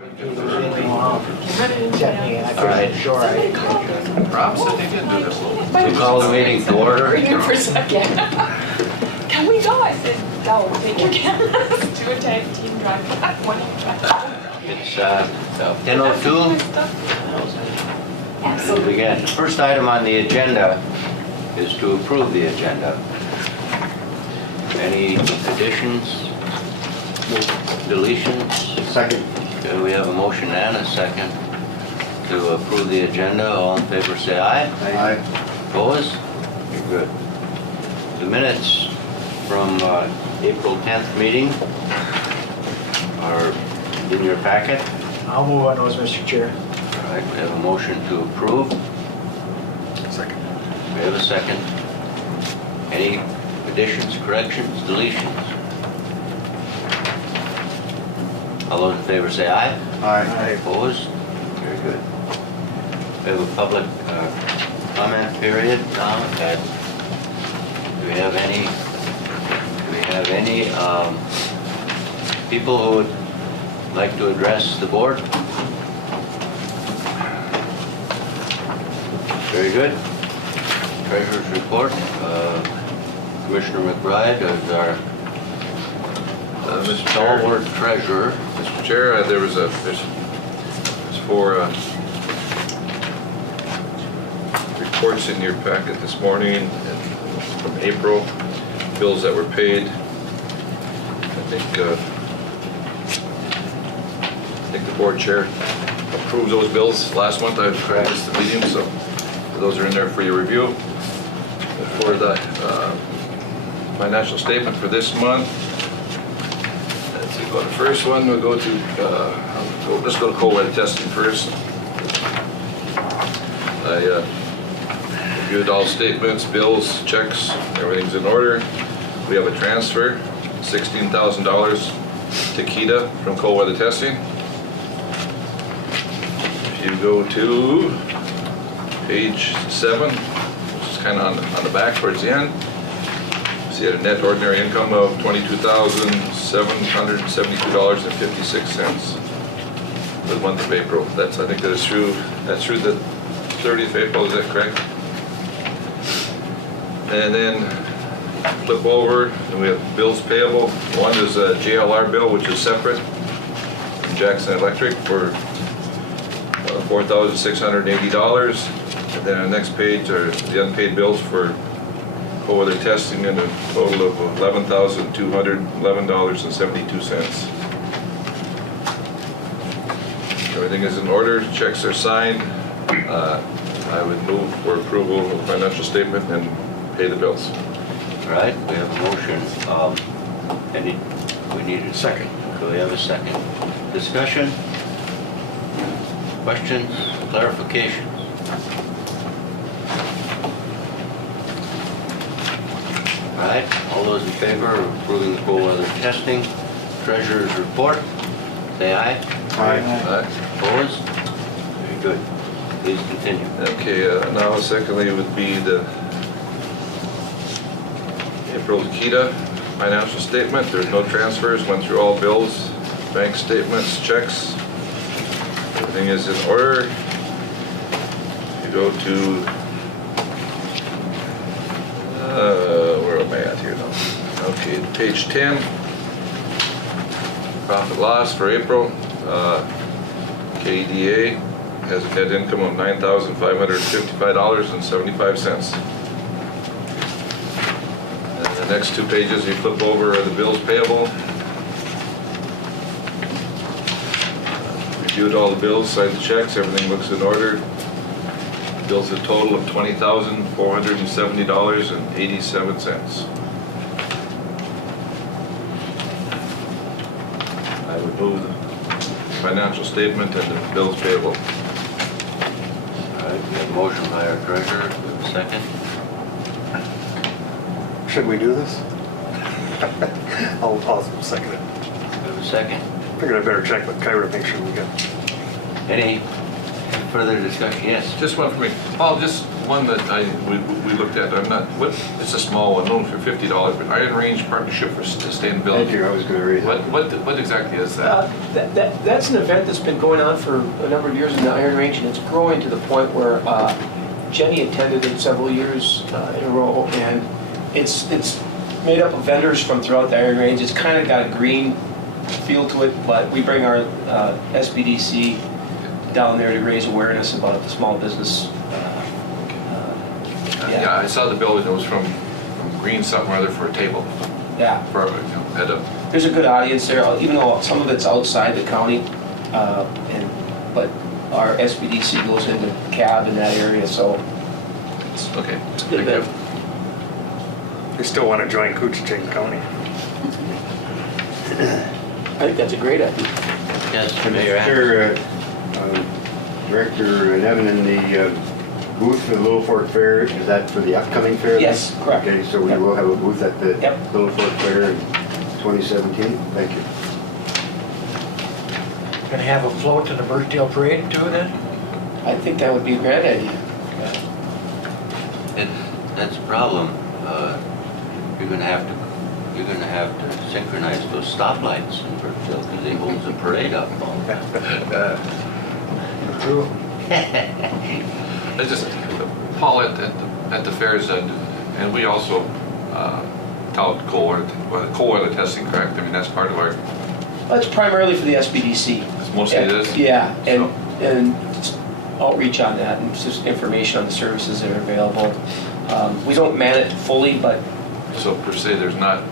All right. Rob said they didn't do this. We call the meeting to order. For a second. Can we go? I said, go, take your cameras. Do a tag team drive. What do you try? It's 10:02. We'll begin. The first item on the agenda is to approve the agenda. Any additions, deletions? Second. Okay, we have a motion and a second to approve the agenda. All in favor say aye. Aye. Opposed? You're good. The minutes from April 10th meeting are in your packet. I'll move on those, Mr. Chair. All right, we have a motion to approve. Second. We have a second. Any additions, corrections, deletions? All those in favor say aye. Aye. Opposed? Very good. We have a public comment period now. Do we have any people who would like to address the board? Very good. Treasurer's report. Commissioner McBride is our Mr. Chair. stalwart treasurer. Mr. Chair, there's 4 reports in your packet this morning from April, bills that were paid. I think the board chair approved those bills last month. I missed the meeting, so those are in there for your review. For the financial statement for this month, let's see, go to the first one. We'll go to let's go to cold testing first. I reviewed all statements, bills, checks, everything's in order. We have a transfer, $16,000 to KEDA from cold weather testing. If you go to page 7, which is kind of on the back towards the end, see a net ordinary income of $22,772.56 for the month of April. I think that's through the 30th of April, is that correct? And then flip over, and we have bills payable. One is a JLR bill, which is separate from Jackson Electric for $4,680. And then on the next page are the unpaid bills for cold weather testing in a total of $11,211.72. Everything is in order, checks are signed. I would move for approval of the financial statement and pay the bills. All right, we have a motion. We need a second. Do we have a second? Discussion? Questions? Clarifications? All right, all those in favor of approving the cold weather testing, treasurer's report, say aye. Aye. Opposed? Very good. Please continue. Okay, now secondly would be the April KEDA financial statement. There's no transfers, went through all bills, bank statements, checks. Everything is in order. You go to, where am I at here now? Okay, page 10. Profit loss for April. KDA has a net income of $9,555.75. And the next 2 pages you flip over are the bills payable. Reviewed all the bills, signed the checks, everything looks in order. Bills a total of $20,470.87. I would move the financial statement and the bills payable. All right, we have a motion by our treasurer. Do we have a second? Should we do this? I'll second it. Do we have a second? Figured I better check with Kyra to make sure we got. Any further discussion? Yes. Just one for me. Paul, just one that we looked at. I'm not, it's a small one, only for $50, but Iron Range Partnership for Sustainability. Thank you, I was going to raise that. What exactly is that? That's an event that's been going on for a number of years in the Iron Range, and it's growing to the point where Jenny attended it several years in a row, and it's made up of vendors from throughout the Iron Range. It's kind of got a green feel to it, but we bring our SBDC down there to raise awareness about the small business. Yeah, I saw the bill. It was from Green something or other for a table. Yeah. For, had a, There's a good audience there, even though some of it's outside the county, but our SBDC goes into cab in that area, so okay. it's a good Thank event. You still want to join Koochiching County? I think that's a great idea. Yes, Mayor Adams. Sure, Director Nevin, in the booth for the Little Fork Fair, is that for the upcoming fair? then? Yes, correct. Okay, so we Yep. will have a booth at the Yep. Little Fork Fair in 2017? Thank you. Gonna have a float in the Birchdale Parade too then? I think that would be a great idea. That's a problem. You're gonna have to synchronize those stoplights in Birchville because they hold the parade up. True. I just, Paul, at the fairs, and we also tout coal oil testing, correct? I mean, that's part of our, That's primarily for the SBDC. mostly it is? Yeah, and outreach on that, and just information on the services that are available. We don't man it fully, but So per se, there's not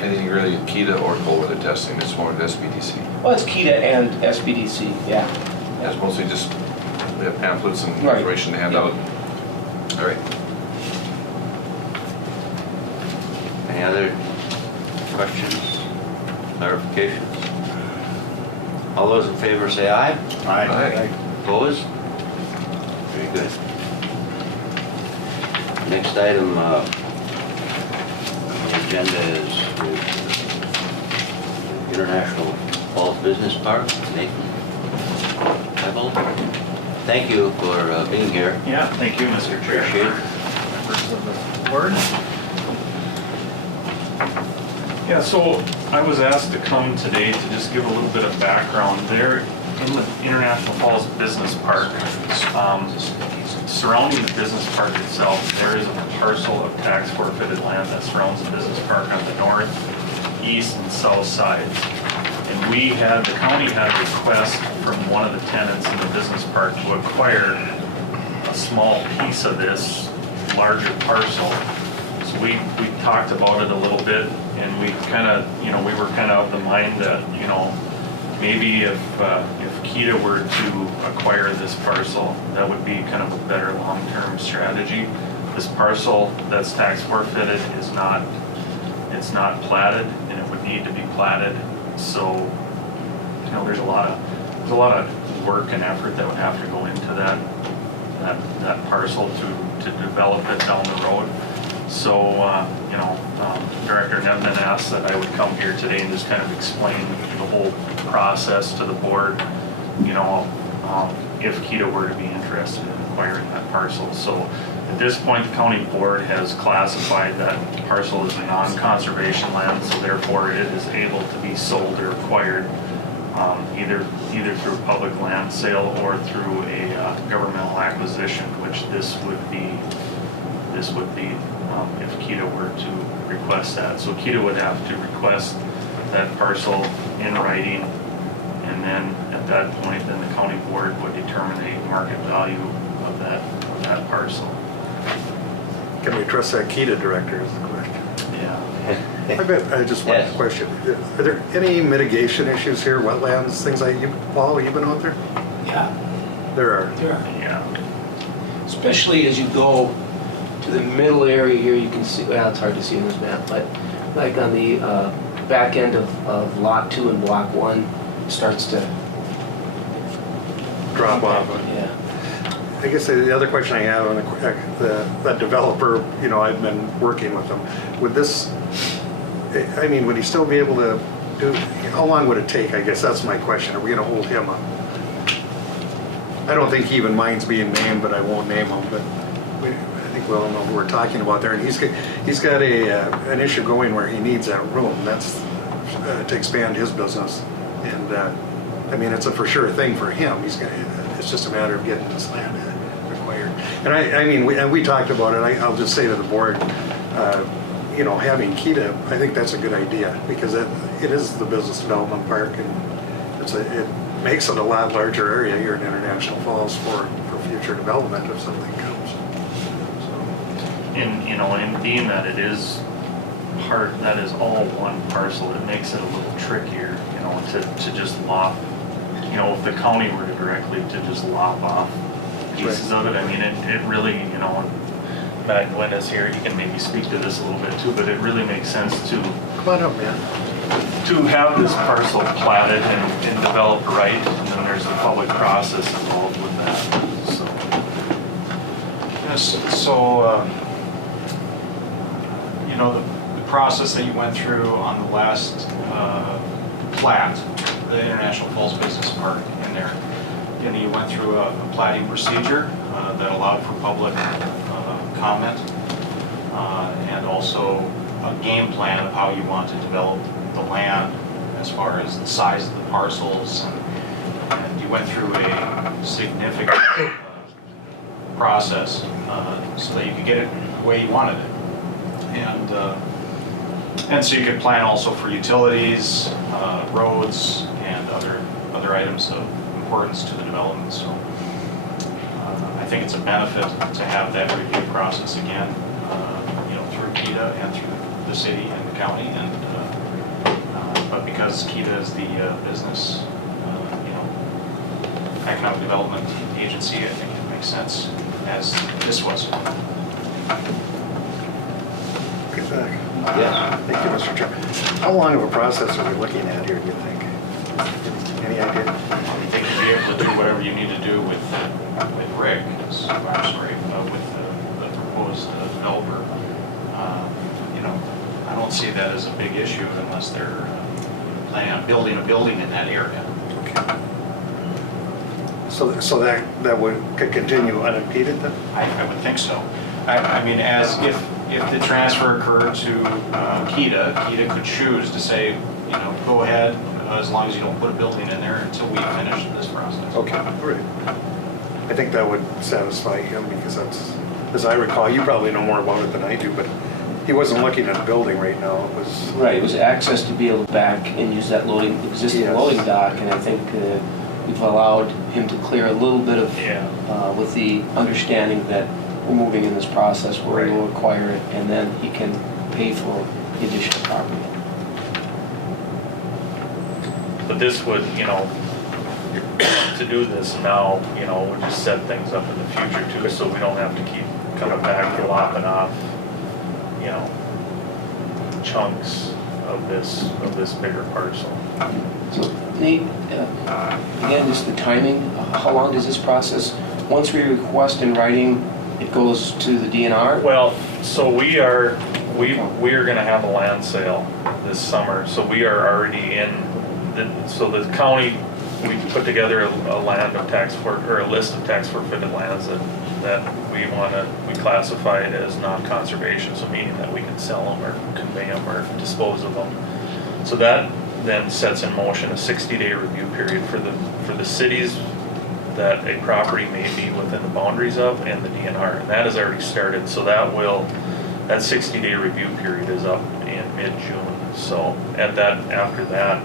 anything really in KETA or coal oil testing, it's more of SBDC. well, it's KETA and SBDC, yeah. It's mostly just, we have pamphlets and Right. information to hand Yeah. out. All right. Any other questions, clarifications? All those in favor say aye. Aye. Opposed? Very good. Next item on the agenda is the International Falls Business Park. Nathan Hebbel. Thank you for being here. Yeah, thank you, Mr. Chair. Appreciate it. Members of the board. Yeah, so I was asked to come today to just give a little bit of background. There in the International Falls Business Park, surrounding the business park itself, there is a parcel of tax forfeited land that surrounds the business park on the north, east, and south sides. And the county had a request from one of the tenants in the business park to acquire a small piece of this larger parcel. So we talked about it a little bit, and we kind of, we were kind of the mind that, maybe if KETA were to acquire this parcel, that would be kind of a better long-term strategy. This parcel that's tax forfeited is not, it's not platted, and it would need to be platted. So, there's a lot of work and effort that would have to go into that parcel to develop it down the road. So, Director Nevin asked that I would come here today and just kind of explain the whole process to the board, if KETA were to be interested in acquiring that parcel. So at this point, the county board has classified that parcel as a non-conservation land, so therefore it is able to be sold or acquired either through public land sale or through a governmental acquisition, which this would be if KETA were to request that. So KETA would have to request that parcel in writing, and then at that point, then the county board would determine a market value of that parcel. Can we trust that KETA director is the question. Yeah. I bet, I just one Yes. question. Are there any mitigation issues here, wetlands, things like you, Paul, you been out there? Yeah, There are. there are. Yeah. Especially as you go to the middle area here, you can see, well, it's hard to see in this map, but like on the back end of Lot 2 and Block 1, it starts to Drop off. Yeah. I guess the other question I have on that developer, I've been working with him. Would this, would he still be able to do, how long would it take? I guess that's my question. Are we going to hold him up? I don't think he even minds being named, but I won't name him, but I think we all know who we're talking about there. And he's got an issue going where he needs that room. That's to expand his business. And I mean, it's a for sure thing for him. It's just a matter of getting this land acquired. And I mean, we talked about it. I'll just say to the board, you know, having Kita, I think that's a good idea because it is the business development park, and it makes it a lot larger area here in International Falls for future development if something comes. So, And being that it is that is all one parcel, it makes it a little trickier, to just lop, if the county were to directly to just lop off pieces of it. I mean, it really, Matt Glenn is here, he can maybe speak to this a little bit too, but it really makes sense to come on up, man. to have this parcel platted and developed right, and then there's a public process involved with that, so. Yes, so, the process that you went through on the last plat, the International Falls Business Park in there, you went through a platting procedure that allowed for public comment and also a game plan of how you want to develop the land as far as the size of the parcels, and you went through a significant process so that you could get it the way you wanted it. And so you could plan also for utilities, roads, and other items of importance to the development. So I think it's a benefit to have that review process again, through KEDA and through the city and the county. But because KEDA is the business, economic development agency, I think it makes sense as this was. Good back. Yeah. Thank you, Mr. Chairman. How long of a process are we looking at here, do you think? Any idea? I think you'll be able to do whatever you need to do with Rick, with the proposed developer. I don't see that as a big issue unless they're planning on building a building in that area. Okay. So that could continue unimpeded then? I would think so. I mean, as if the transfer occurred to KEDA could choose to say, go ahead as long as you don't put a building in there until we finish this process. Okay, great. I think that would satisfy him because that's, as I recall, you probably know more about it than I do, but he wasn't looking at a building right now. It was Right, it was access to be able to back and use that existing loading dock, and I think we've allowed him to clear a little bit of, with the understanding that we're moving in this process where we'll acquire it, and then he can pay for the additional property. But this would, to do this now, would just set things up in the future too, so we don't have to keep coming back and lopping off, chunks of this bigger parcel. So Nate, again, just the timing, how long does this process, once we request in writing, it goes to the DNR? Well, so we are going to have a land sale this summer, so we are already in. So the county, we put together a list of tax forfeited lands that we classify it as non-conservation, so meaning that we can sell them or convey them or dispose of them. So that then sets in motion a 60-day review period for the cities that a property may be within the boundaries of, and the DNR, and that has already started. So that 60-day review period is up in mid-June. So after that,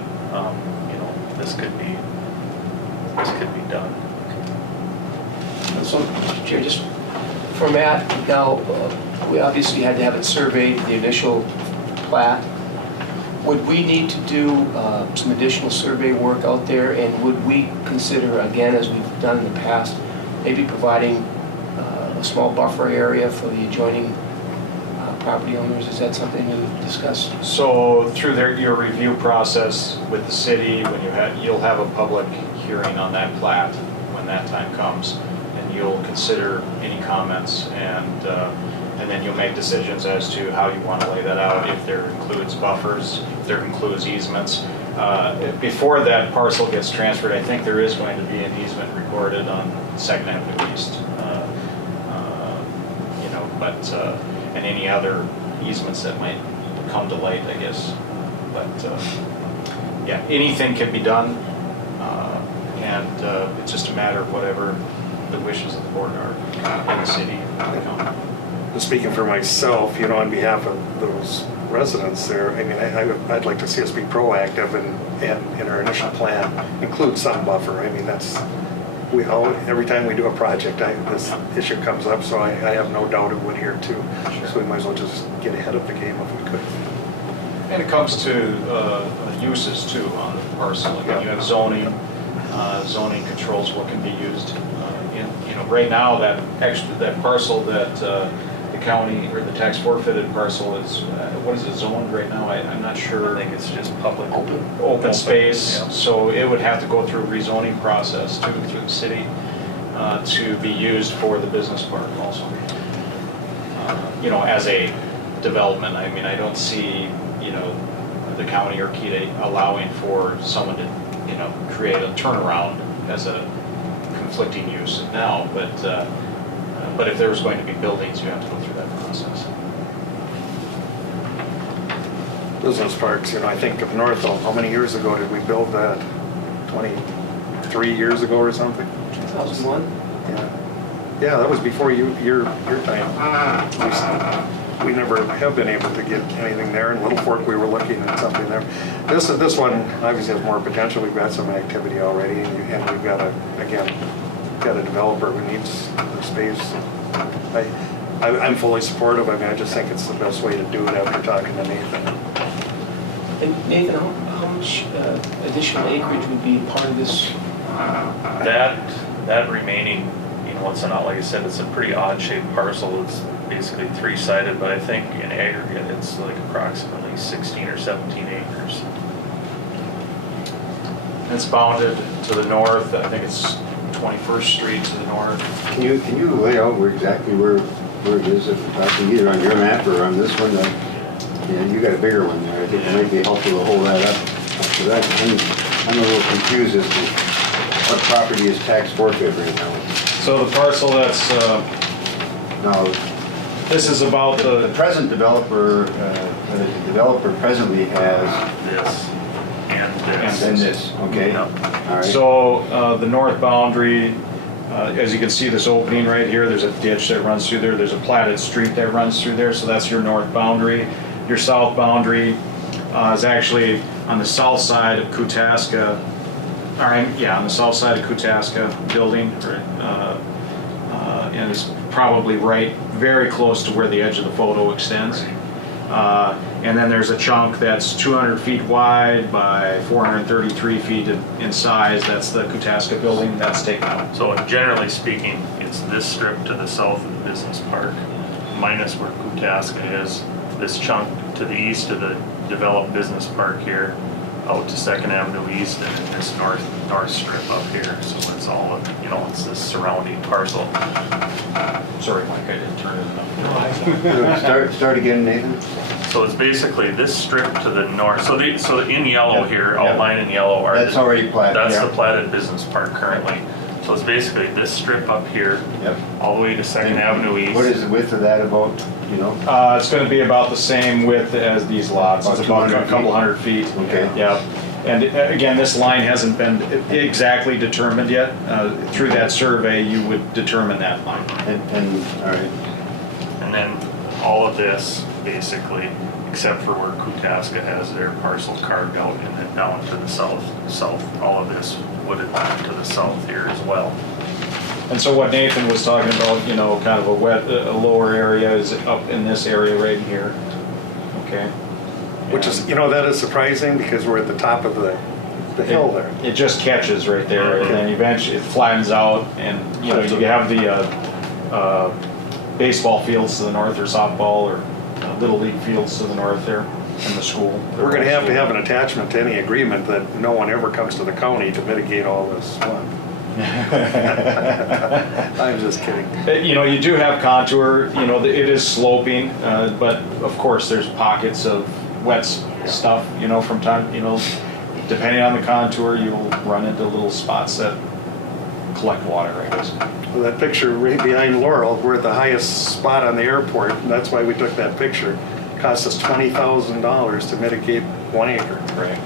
this could be done. So, Chair, just for Matt, now, we obviously had to have it surveyed, the initial plat. Would we need to do some additional survey work out there, and would we consider, again, as we've done in the past, maybe providing a small buffer area for the adjoining property owners? Is that something we've discussed? So through your review process with the city, you'll have a public hearing on that plat when that time comes, and you'll consider any comments, and then you'll make decisions as to how you want to lay that out, if there includes buffers, if there includes easements. Before that parcel gets transferred, I think there is going to be an easement recorded on Second Avenue East. You know, but, and any other easements that might come to light, I guess. But, yeah, anything can be done, and it's just a matter of whatever the wishes of the board are in the city and the county. Speaking for myself, you know, on behalf of those residents there, I mean, I'd like to see us be proactive and in our initial plan include some buffer. I mean, every time we do a project, this issue comes up, so I have no doubt it would here too. Sure. So we might as well just get ahead of the game if we could. And it comes to uses too on the parcel. Again, you have zoning. Zoning controls what can be used. You know, right now that parcel that the county or the tax forfeited parcel is what is it zoned right now? I'm not sure. I think it's just public. Open space. Yeah. So it would have to go through a rezoning process too through the city to be used for the business park also. You know, as a development. I mean, I don't see, you know, the county or KEDA allowing for someone to, you know, create a turnaround as a conflicting use now, but if there was going to be buildings, you have to go through that process. Business parks, you know, I think of Northville, how many years ago did we build that? 23 years ago or something? 2001? Yeah, that was before your time. We never have been able to get anything there. In Little Fork, we were looking at something there. This one obviously has more potential. We've got some activity already, and we've got a developer who needs the space. I'm fully supportive. I mean, I just think it's the best way to do it after talking to Nathan. And Nathan, how much additional acreage would be part of this? That remaining, you know, it's not, like I said, it's a pretty odd shaped parcel. It's basically three-sided, but I think in aggregate it's like approximately 16 or 17 acres. It's bounded to the north. I think it's 21st Street to the north. Can you lay out exactly where it is if we're talking either on your map or on this one? Yeah, you got a bigger one there. I think it might be helpful to hold that up. Because I'm a little confused as to what property is tax forfeit right now. So the parcel that's, Now, this is about the present developer, the developer presently has, This and this. and this, okay? Yeah. All right. So the north boundary, as you can see this opening right here, there's a ditch that runs through there. There's a platted street that runs through there, so that's your north boundary. Your south boundary is actually on the south side of Koochiching. On the south side of Koochiching building, and it's probably very close to where the edge of the photo extends. And then there's a chunk that's 200 feet wide by 433 feet in size. That's the Koochiching building. That's taken out. So generally speaking, it's this strip to the south of the business park, minus where Koochiching is, this chunk to the east of the developed business park here, out to Second Avenue East, and then this north strip up here. So it's all, you know, it's this surrounding parcel. Sorry, Mike, I didn't turn it up. Start again, Nathan. So it's basically this strip to the north. So in yellow here, outlined in yellow are That's already platted. That's yeah. the platted business park currently. So it's basically this strip up here, Yep. all the way to Second Avenue East. What is the width of that about, you know? It's going to be about the same width as these lots. About It's about 200 a couple hundred feet. Okay. Yeah. And again, this line hasn't been exactly determined yet. Through that survey, you would determine that line. And all right. And then all of this, basically, except for where Koochiching has their parcel carved out, and then down to the south, all of this wooded to the south here as well. And so what Nathan was talking about, you know, kind of a lower area is up in this area right here. Okay. Which is, you know, that is surprising because we're at the top of the hill there. It just catches right there, and then eventually it flattens out, and you know, you have the baseball fields to the north, or softball, or little league fields to the north there, and the school. We're going to have an attachment to any agreement that no one ever comes to the county to mitigate all this flood. I'm just kidding. You know, you do have contour, you know, it is sloping, but of course there's pockets of wet stuff, you know, from time, you know, depending on the contour, you'll run into little spots that collect water, I guess. Well, that picture right behind Laurel, we're at the highest spot on the airport, and that's why we took that picture. Cost us $20,000 to mitigate 1 acre. Right.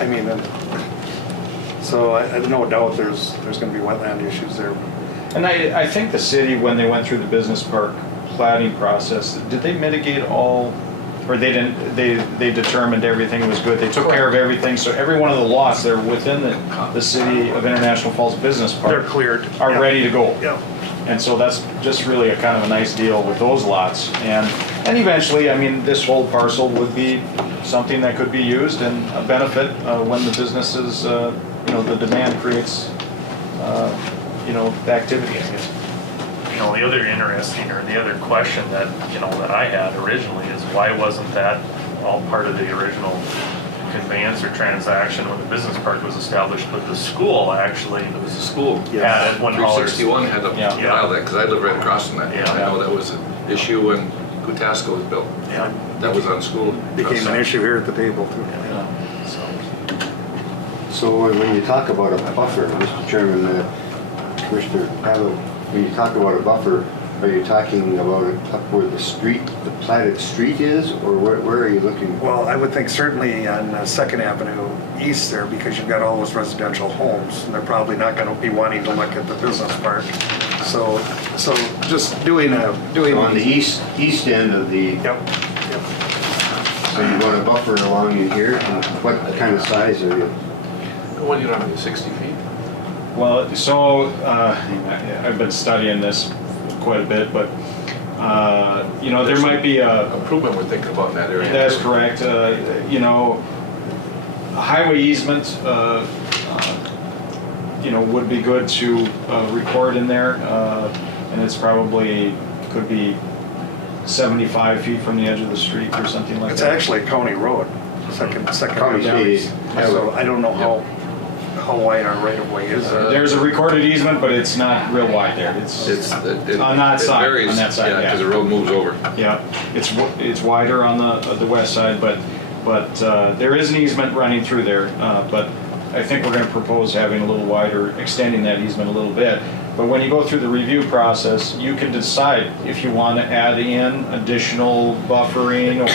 I mean, so I no doubt there's going to be wetland issues there. And I think the city, when they went through the business park planning process, did they mitigate all, or they didn't, they determined everything was good, they took care of everything, so every one of the lots that are within the city of International Falls Business Park They're cleared. are Yeah. ready to go. Yeah. And so that's just really a kind of a nice deal with those lots. And eventually, I mean, this whole parcel would be something that could be used and a benefit when the businesses, the demand creates, the activity, I guess. The other interesting, or the other question that, that I had originally is why wasn't that all part of the original conveyance or transaction when the business park was established, but the school actually It was a school. had it when Hollers. 361 had to Yeah. file that, because I live right across from that. Yeah. I know that was an issue when Koochiching was built. Yeah. That was on school. Became an issue here at the table too. So, So when you talk about a buffer, Mr. Chairman, Commissioner Pavel, when you talk about a buffer, are you talking about it up where the street, the platted street is, or where are you looking? Well, I would think certainly on 2nd Avenue East there, because you've got all those residential homes, and they're probably not going to be wanting to look at the business park. So just doing On the east end of the, Yep. so you want a buffer along in here, and what kind of size are you? What, you don't have 60 feet? Well, so I've been studying this quite a bit, but there might be a. Improvement we're thinking about in that area. That's correct. A highway easement, would be good to record in there, and it's probably could be 75 feet from the edge of the street or something like It's that. actually a county road, second County Avenue. state. So I don't know how wide our right of way is. There's a recorded easement, but it's not real wide there. It's On On that side, on that side, yeah. because the road moves over. yeah, it's wider on the west side, but there is an easement running through there. But I think we're going to propose having a little wider, extending that easement a little bit. But when you go through the review process, you can decide if you want to add in additional buffering or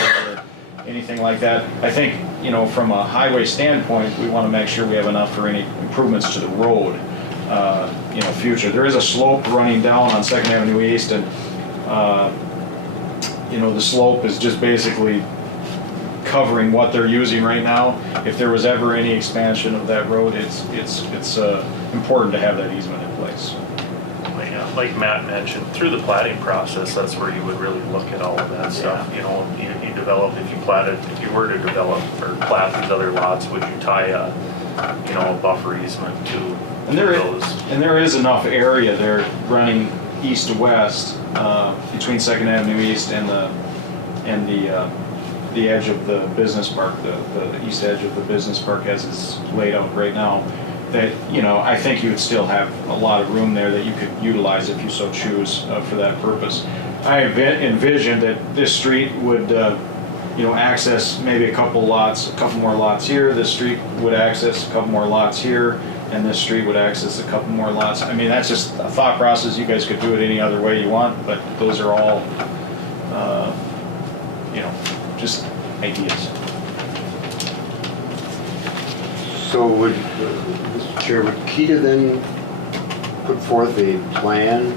anything like that. I think, from a highway standpoint, we want to make sure we have enough for any improvements to the road, future. There is a slope running down on 2nd Avenue East, and, the slope is just basically covering what they're using right now. If there was ever any expansion of that road, it's important to have that easement in place. like Matt mentioned, through the platting process, that's where you would really look at all of that stuff. You develop, if you were to develop or plat these other lots, would you tie a buffer easement to those? And there is enough area there running east to west between 2nd Avenue East and the edge of the business park, the east edge of the business park as it's laid out right now, that, I think you would still have a lot of room there that you could utilize if you so choose for that purpose. I envisioned that this street would, access maybe a couple more lots here. This street would access a couple more lots here, and this street would access a couple more lots. I mean, that's just a thought process. You guys could do it any other way you want, but those are all, just ideas. So would, Mr. Chair, would KETA then put forth a plan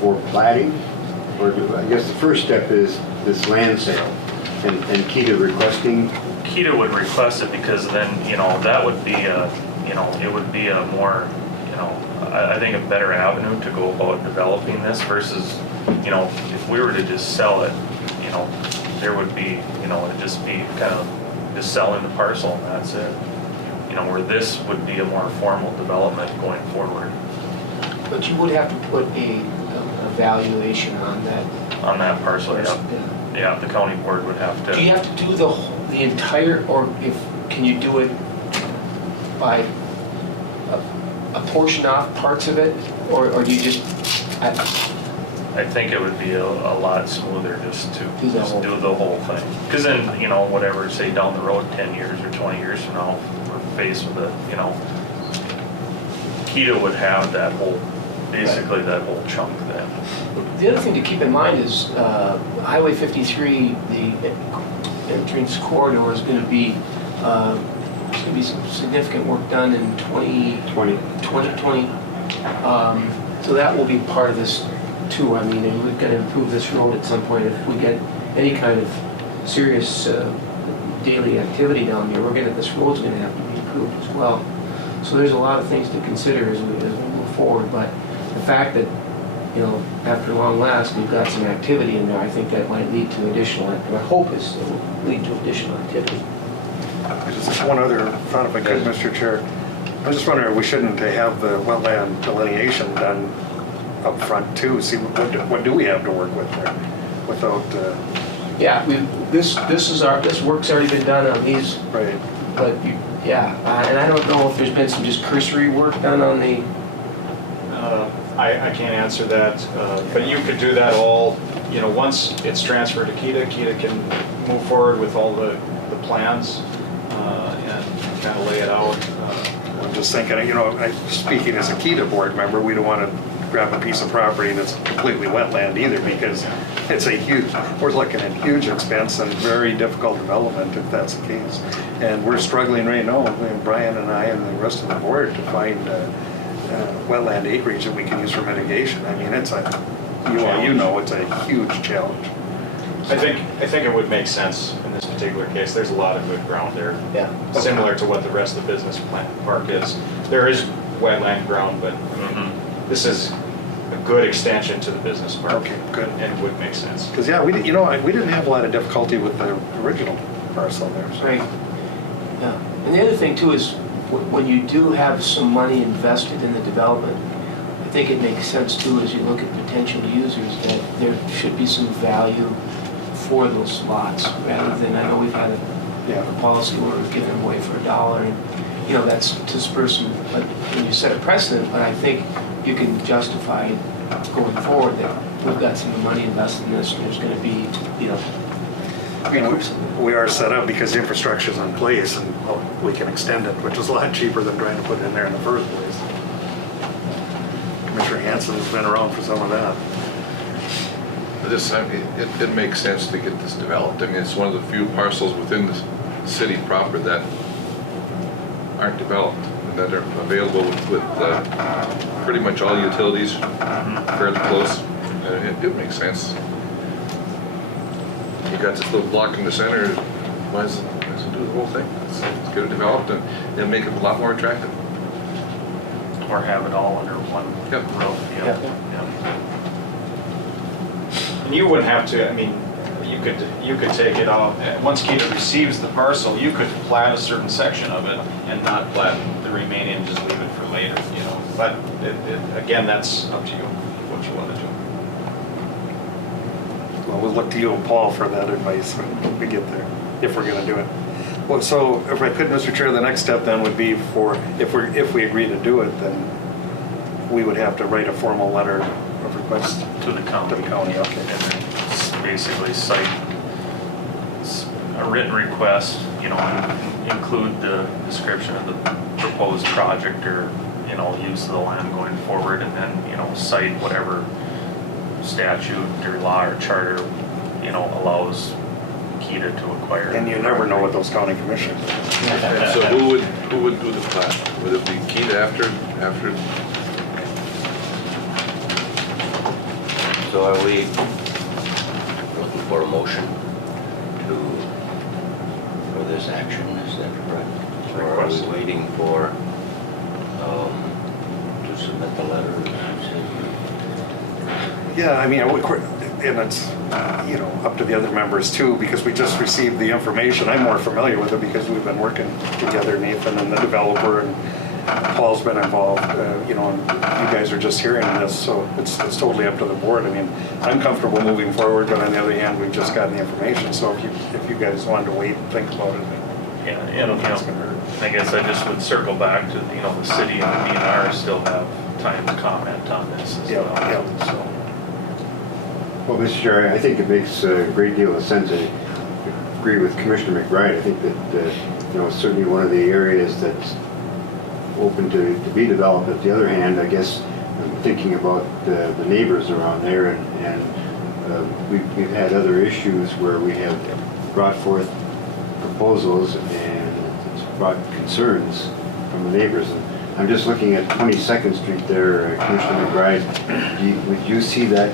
for platting? Or I guess the first step is this land sale and KETA requesting? KETA would request it because then, that would be it would be a more, I think a better avenue to go about developing this versus, if we were to just sell it, there would be, it'd just be kind of just selling the parcel and that's it. Where this would be a more formal development going forward. But you would have to put a valuation on that. On that parcel, Yeah. yeah, the county board would have to. Do you have to do the entire, or can you do it by a portion off parts of it, or do you just? I think it would be a lot smoother just to Do the whole- do the whole thing. Because then, whatever, say down the road 10 years or 20 years from now, we're faced with it, you know, Kita would have that whole, basically that whole chunk then. The other thing to keep in mind is Highway 53, the entrance corridor is going to be, there's going to be some significant work done in 2020. So that will be part of this too. I mean, and we've got to improve this road at some point. If we get any kind of serious daily activity down there, this road's going to have to be improved as well. So there's a lot of things to consider as we move forward. But the fact that, you know, after long last, we've got some activity in there, I think that might lead to additional, my hope is it will lead to additional activity. Just one other thought, if I could, Mr. Chair. I was just wondering, we shouldn't have the wetland delineation done up front too? See, what do we have to work with there without... Yeah, this work's already been done on these. Right. But and I don't know if there's been some just cursory work done on the... I can't answer that, but you could do that all, you know, once it's transferred to Kita can move forward with all the plans and kind of lay it out. I'm just thinking, you know, speaking as a Kita board member, we don't want to grab a piece of property that's completely wetland either, because it's a huge, we're looking at huge expense and very difficult development if that's the case. And we're struggling right now, Brian and I and the rest of the board, to find wetland acreage that we can use for mitigation. I mean, it's you know, it's a huge challenge. I think it would make sense in this particular case. There's a lot of good ground there. Yeah. Similar to what the rest of the business park is. There is wetland ground, but this is a good extension to the business park. Okay, good. And it would make sense. Because we didn't have a lot of difficulty with the original parcel there. So. Right. Yeah. And the other thing too is when you do have some money invested in the development, I think it makes sense too, as you look at potential users, that there should be some value for those lots, rather than, I know we've had a policy where we've given them away for $1, and you know, that's to spur some, but when you set a precedent, but I think you can justify going forward that we've got some money invested in this, and there's going to be, you know, we are set up because the infrastructure is in place, and we can extend it, which is a lot cheaper than trying to put it in there in the first place. Commissioner Hansen's been around for some of that. This time, it makes sense to get this developed. I mean, it's one of the few parcels within the city proper that aren't developed and that are available with pretty much all utilities fairly close. It makes sense. You got this little block in the center. Why does it do the whole thing? Let's get it developed and make it a lot more attractive. Or have it all under one roof. Yeah. And you wouldn't have to, I mean, you could take it off. Once Kita receives the parcel, you could plat a certain section of it and not plat the remaining and just leave it for later, you know. But again, that's up to you, what you want to do. Well, we'll look to you and Paul for that advice when we get there, if we're going to do it. Well, so if I could, Mr. Chair, the next step then would be for, if we agree to do it, then we would have to write a formal letter of request to the county. To the county, okay. And then basically cite a written request, you know, and include the description of the proposed project or, you know, use of the land going forward, and then, you know, cite whatever statute or law or charter, you know, allows Kita to acquire. And you never know what those county commissioners are. So who would do the plat? Would it be Kita after? So are we looking for a motion for this action, is that correct? Or are we waiting for, to submit the letter? Yeah, I mean, and it's, you know, up to the other members too, because we just received the information. I'm more familiar with it because we've been working together, Nathan and the developer, and Paul's been involved, you know, and you guys are just hearing this, so it's totally up to the board. I mean, I'm comfortable moving forward, but on the other hand, we've just gotten the information, so if you guys wanted to wait and think about it. Yeah, and, you know, I guess I just would circle back to, you know, the city and the DNR still have time to comment on this as well. Yeah. So. Well, Mr. Chair, I think it makes a great deal of sense. I agree with Commissioner McBride. I think that certainly one of the areas that's open to be developed. At the other hand, I guess I'm thinking about the neighbors around there, and we've had other issues where we have brought forth proposals and it's brought concerns from the neighbors. And I'm just looking at 22nd Street there, Commissioner McBride. Would you see that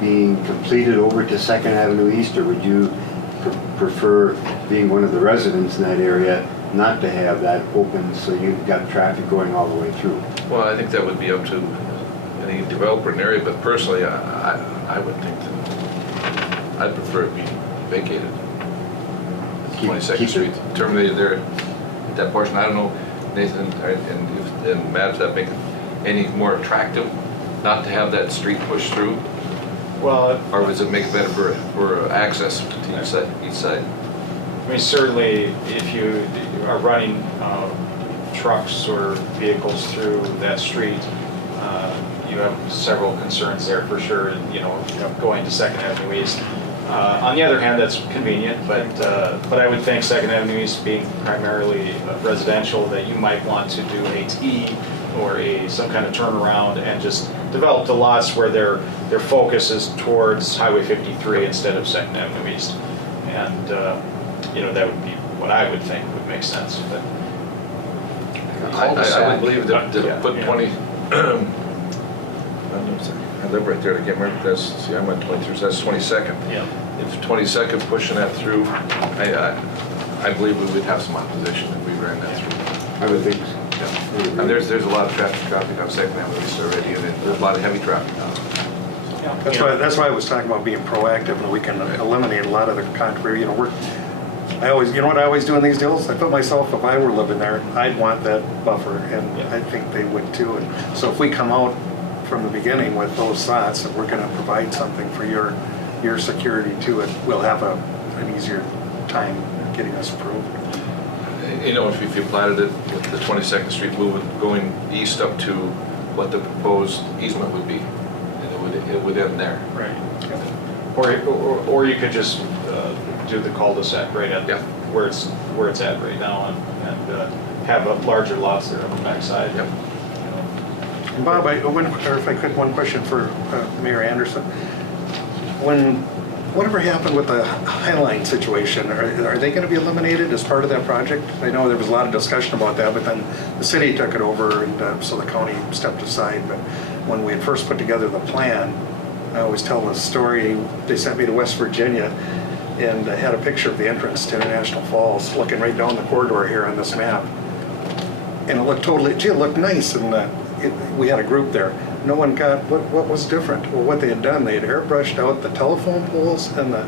being completed over to 2nd Avenue East, or would you prefer, being one of the residents in that area, not to have that open so you've got traffic going all the way through? Well, I think that would be up to any developer in the area, but personally, I would think that I'd prefer it be vacated. 22nd Street, terminated there at that portion. I don't know, Nathan and Matt, if that make it any more attractive not to have that street pushed through? Well, Or does it make it better for access to each side? I mean, certainly, if you are running trucks or vehicles through that street, you have several concerns there for sure, going to 2nd Avenue East. On the other hand, that's convenient, but I would think 2nd Avenue East being primarily residential, that you might want to do a T or some kind of turnaround and just develop the lots where their focus is towards Highway 53 instead of 2nd Avenue East. And, that would be what I would think would make sense. But I would believe that to Yeah. put 20, I live right there, I can't remember, I'm on 23, so that's 22nd. yeah. If 22nd pushing that through, I believe we would have some opposition if we ran that through. I would think so. Yeah. And there's a lot of traffic on 2nd Avenue East already, and there's a lot of heavy traffic now. That's why I was talking about being proactive, and we can eliminate a lot of the controversy. I always do in these deals? I put myself, if I were living there, I'd want that buffer, and I think they would too. And so if we come out from the beginning with those thoughts, that we're going to provide something for your security to it, we'll have an easier time getting us approved. If you platted it with the 22nd Street going east up to what the proposed easement would be, and it would end there. Right. Or you could just do the cul-de-sac right at where it's at right now, and have larger lots there on the backside. Yep. Bob, if I could, one question for Mayor Anderson. Whatever happened with the Highline situation, are they going to be eliminated as part of that project? I know there was a lot of discussion about that, but then the city took it over, and so the county stepped aside. But when we had first put together the plan, I always tell the story, they sent me to West Virginia, and I had a picture of the entrance to International Falls, looking right down the corridor here on this map. And it looked it looked nice, and we had a group there. No one got what was different. Well, what they had done, they had airbrushed out the telephone poles and the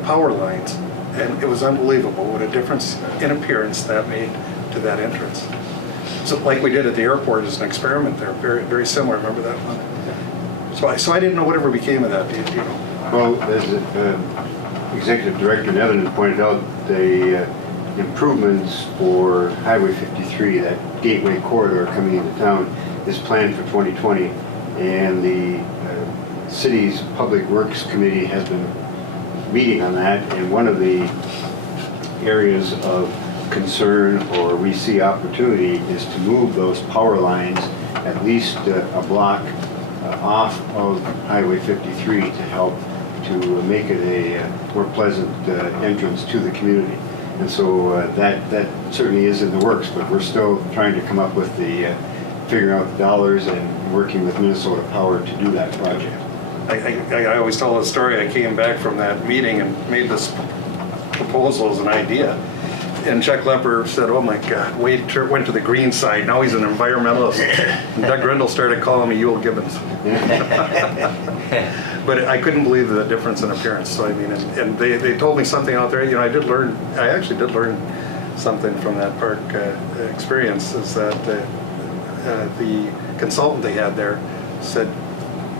power lines, and it was unbelievable what a difference in appearance that made to that entrance. So, like we did at the airport as an experiment there, very very similar. Remember that one? So I didn't know whatever became of that. Do you know? Well, as Executive Director Nevin pointed out, the improvements for Highway 53, that gateway corridor coming into town, is planned for 2020, and the city's Public Works Committee has been meeting on that, and one of the areas of concern or we see opportunity is to move those power lines at least a block off of Highway 53 to help to make it a more pleasant entrance to the community. And so that certainly is in the works, but we're still trying to come up with figuring out the dollars and working with Minnesota Power to do that project. I always tell the story. I came back from that meeting and made this proposal as an idea. And Chuck Lepper said, "Oh my God, Wade went to the green side. Now he's an environmentalist." And Doug Grindle started calling me Yule Gibbons. But I couldn't believe the difference in appearance. So I mean, and they told me something out there. I actually did learn something from that park experience. Is that the consultant they had there said,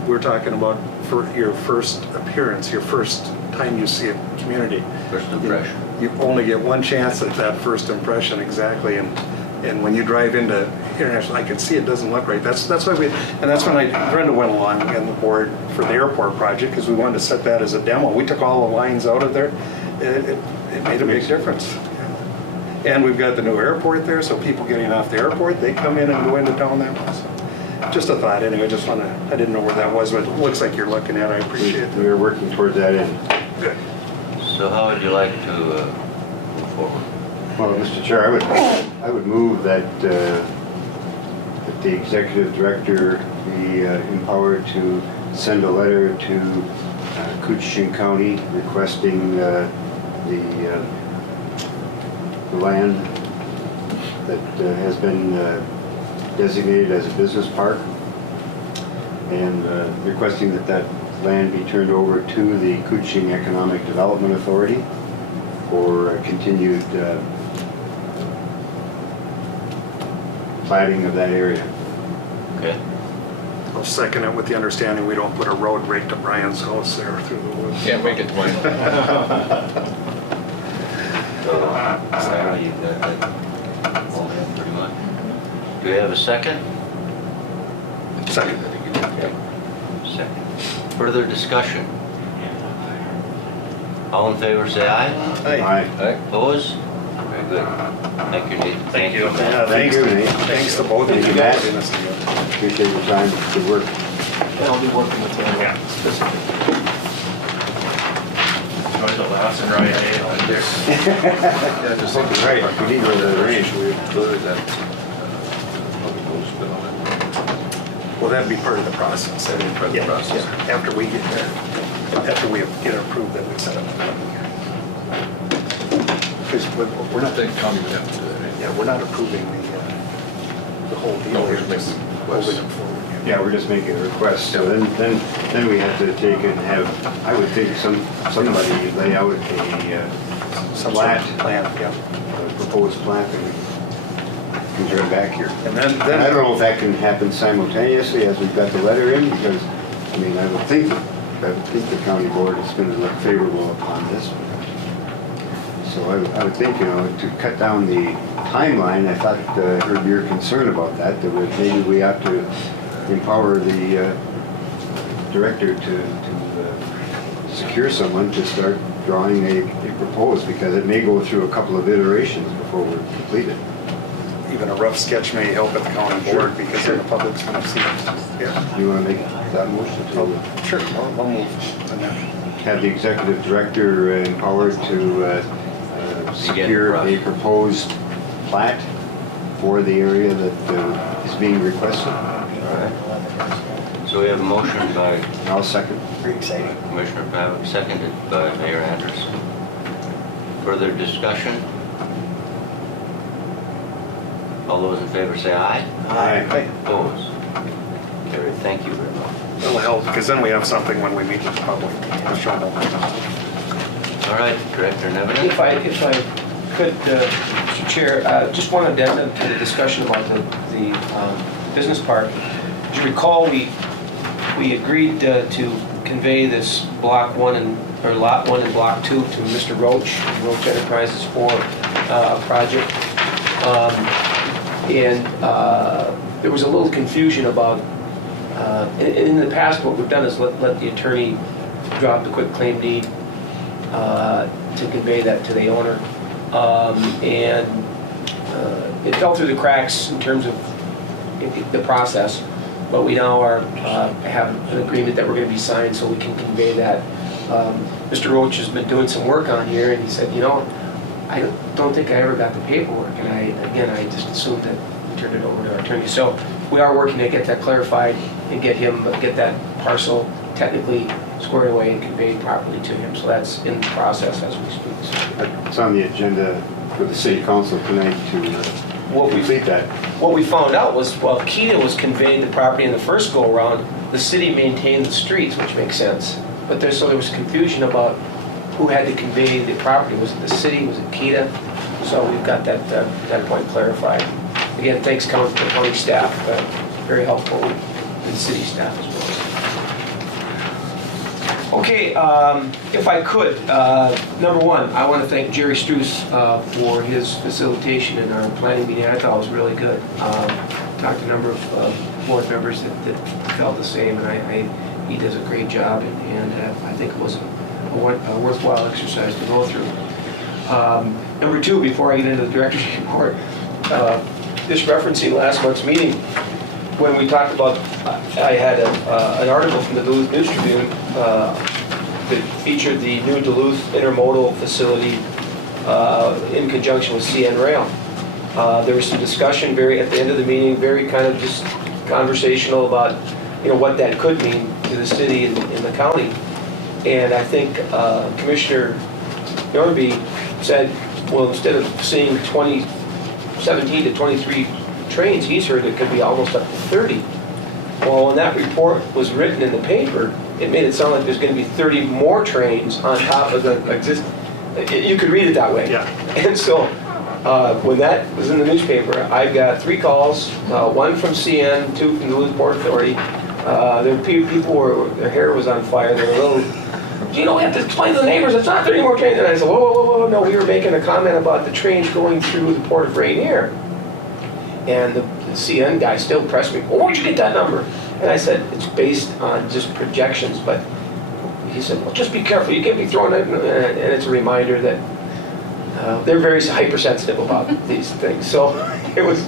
we're talking about for your first appearance, your first time you see a community. First impression. You only get one chance at that first impression, exactly. And when you drive into International, I can see it doesn't look right. That's why that's when Brenda went along on the board for the airport project, because we wanted to set that as a demo. We took all the lines out of there. It made a big difference. And we've got the new airport there, so people getting off the airport, they come in and go into town that way. So, just a thought, anyway, just wanna, I didn't know where that was, but it looks like you're looking at it, I appreciate We it. are working towards that end. Good. So how would you like to move forward? Well, Mr. Chair, I would move that the executive director be empowered to send a letter to Koochiching County requesting the land that has been designated as a business park, and requesting that that land be turned over to the Koochiching Economic Development Authority for continued plating of that area. Okay. I'll second it with the understanding we don't put a road right to Brian's house there through the woods. Can't make it mine. Sarah, you've got that all in pretty much. Do we have a second? Second. Second. Further discussion? All in favor, say aye. Aye. Opposed? Very good. Thank you, Nathan. Thank you. Yeah, Thank thanks, you, Nate. thanks to both of Thank you you, guys. Matt. Getting us together. Appreciate your time, good work. And I'll be working with him specifically. Enjoy the last and right day on there. Yeah, just looking Right, we need to go to the range. We included that public vote spin on it. Well, that'd be part of the process. That'd be part of the Yeah, process. yeah. After we get there, after we get it approved, that we set up a public hearing. Because we're not, The county would have to do that, right? yeah, we're not approving the whole deal. No, we're We're just just making moving requests. it forward. Yeah, we're just making a request, so then we have to take it and have, I would think somebody lay out a Some plat, sort of plan, yeah. a proposed plat that we can turn back here. And then, And I don't know if that can happen simultaneously as we've got the letter in, because, I mean, I would think the county board is going to look favorable upon this. So I would think, to cut down the timeline, I thought, heard your concern about that, that maybe we ought to empower the director to secure someone to start drawing a proposed, because it may go through a couple of iterations before we're completed. even a rough sketch may help at the county board, because then the public's gonna see it. Yeah, You want to make that motion to sure, I'll move on that. have the executive director empowered to secure a proposed plat for the area that is being requested? So we have a motion by I'll second. Commissioner Pavic, seconded by Mayor Anderson. Further discussion? All those in favor say aye. Aye. Opposed? Carried. Thank you very much. It'll help, because then we have something when we meet with the public. I'll show them. All right, Director Nevin. If I could, Mr. Chair, just one addendum to the discussion about the business park. As you recall, we agreed to convey this lot 1 and block 2 to Mr. Roach Enterprises for a project. There was a little confusion about, in the past, what we've done is let the attorney drop the quitclaim deed to convey that to the owner. It fell through the cracks in terms of the process, but we now have an agreement that we're going to be signed so we can convey that. Mr. Roach has been doing some work on here, and he said, I don't think I ever got the paperwork, and I just assumed that we turned it over to our attorney. So we are working to get that clarified and get that parcel technically squared away and conveyed properly to him. So that's in the process as we speak. It's on the agenda for the city council tonight to complete that. What we found out was, while Keita was conveying the property in the first go-around, the city maintained the streets, which makes sense. But there was confusion about who had to convey the property. Was it the city? Was it Keita? So we've got that point clarified. Again, thanks to the county staff, very helpful, and the city staff as well. Okay, if I could, number one, I want to thank Jerry Struess for his facilitation in our planning meeting. I thought it was really good. Talked to a number of board members that felt the same, and he does a great job, and I think it was a worthwhile exercise to go through. Number two, before I get into the director's report, just referencing last month's meeting, when we talked about, I had an article from the Duluth News Tribune that featured the new Duluth intermodal facility in conjunction with CN Rail. There was some discussion at the end of the meeting, very kind of just conversational about, what that could mean to the city and the county. And I think Commissioner Norby said, well, instead of seeing 17 to 23 trains, he's heard it could be almost up to 30. Well, when that report was written in the paper, it made it sound like there's going to be 30 more trains on top of the existing. You could read it that way. Yeah. And so when that was in the newspaper, I got 3 calls, one from CN, 2 from the Duluth Port Authority. People were, their hair was on fire. They were a little, we have to explain to the neighbors, it's not 30 more trains. And I said, whoa, no, we were making a comment about the trains going through the Port of Rainier. And the CN guy still pressed me, well, where'd you get that number? And I said, it's based on just projections, but he said, well, just be careful, you can't be throwing it, and it's a reminder that they're very hypersensitive about these things. So it was,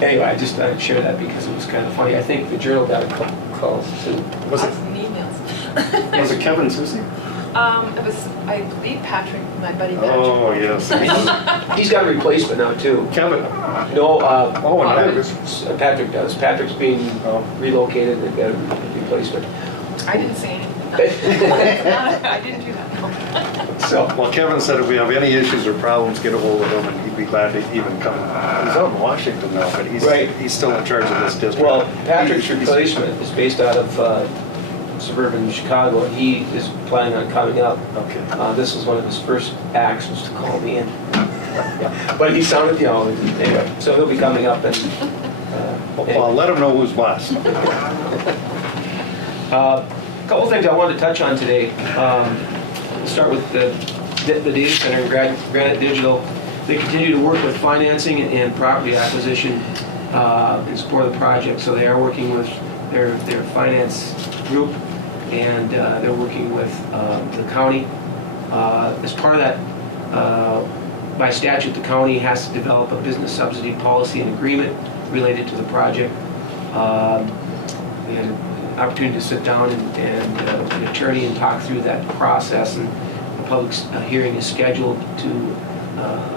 anyway, I just thought I'd share that because it was kind of funny. I think the Journal got a couple calls too. Was it, Lots of emails. was it Kevin Susie? It was, I believe, Patrick, my buddy Patrick. Oh, yes. He's got a replacement now too. Kevin. No, and Patrick does. Patrick's being relocated and got a replacement. I didn't say anything. I didn't do that. So, Well, Kevin said if we have any issues or problems, get a hold of him, and he'd be glad to even come. He's out in Washington now, but he's still in charge of this district. well, Patrick's replacement is based out of suburban Chicago, and he is planning on coming up. Okay. This was one of his first acts, was to call me in. Yeah. But he sounded, anyway, so he'll be coming up and... Well, let him know who's boss. A couple of things I wanted to touch on today. We'll start with the data center and Granite Digital. They continue to work with financing and property acquisition in support of the project. So they are working with their finance group, and they're working with the county. As part of that, by statute, the county has to develop a business subsidy policy and agreement related to the project. We had an opportunity to sit down and an attorney and talk through that process, and the public hearing is scheduled to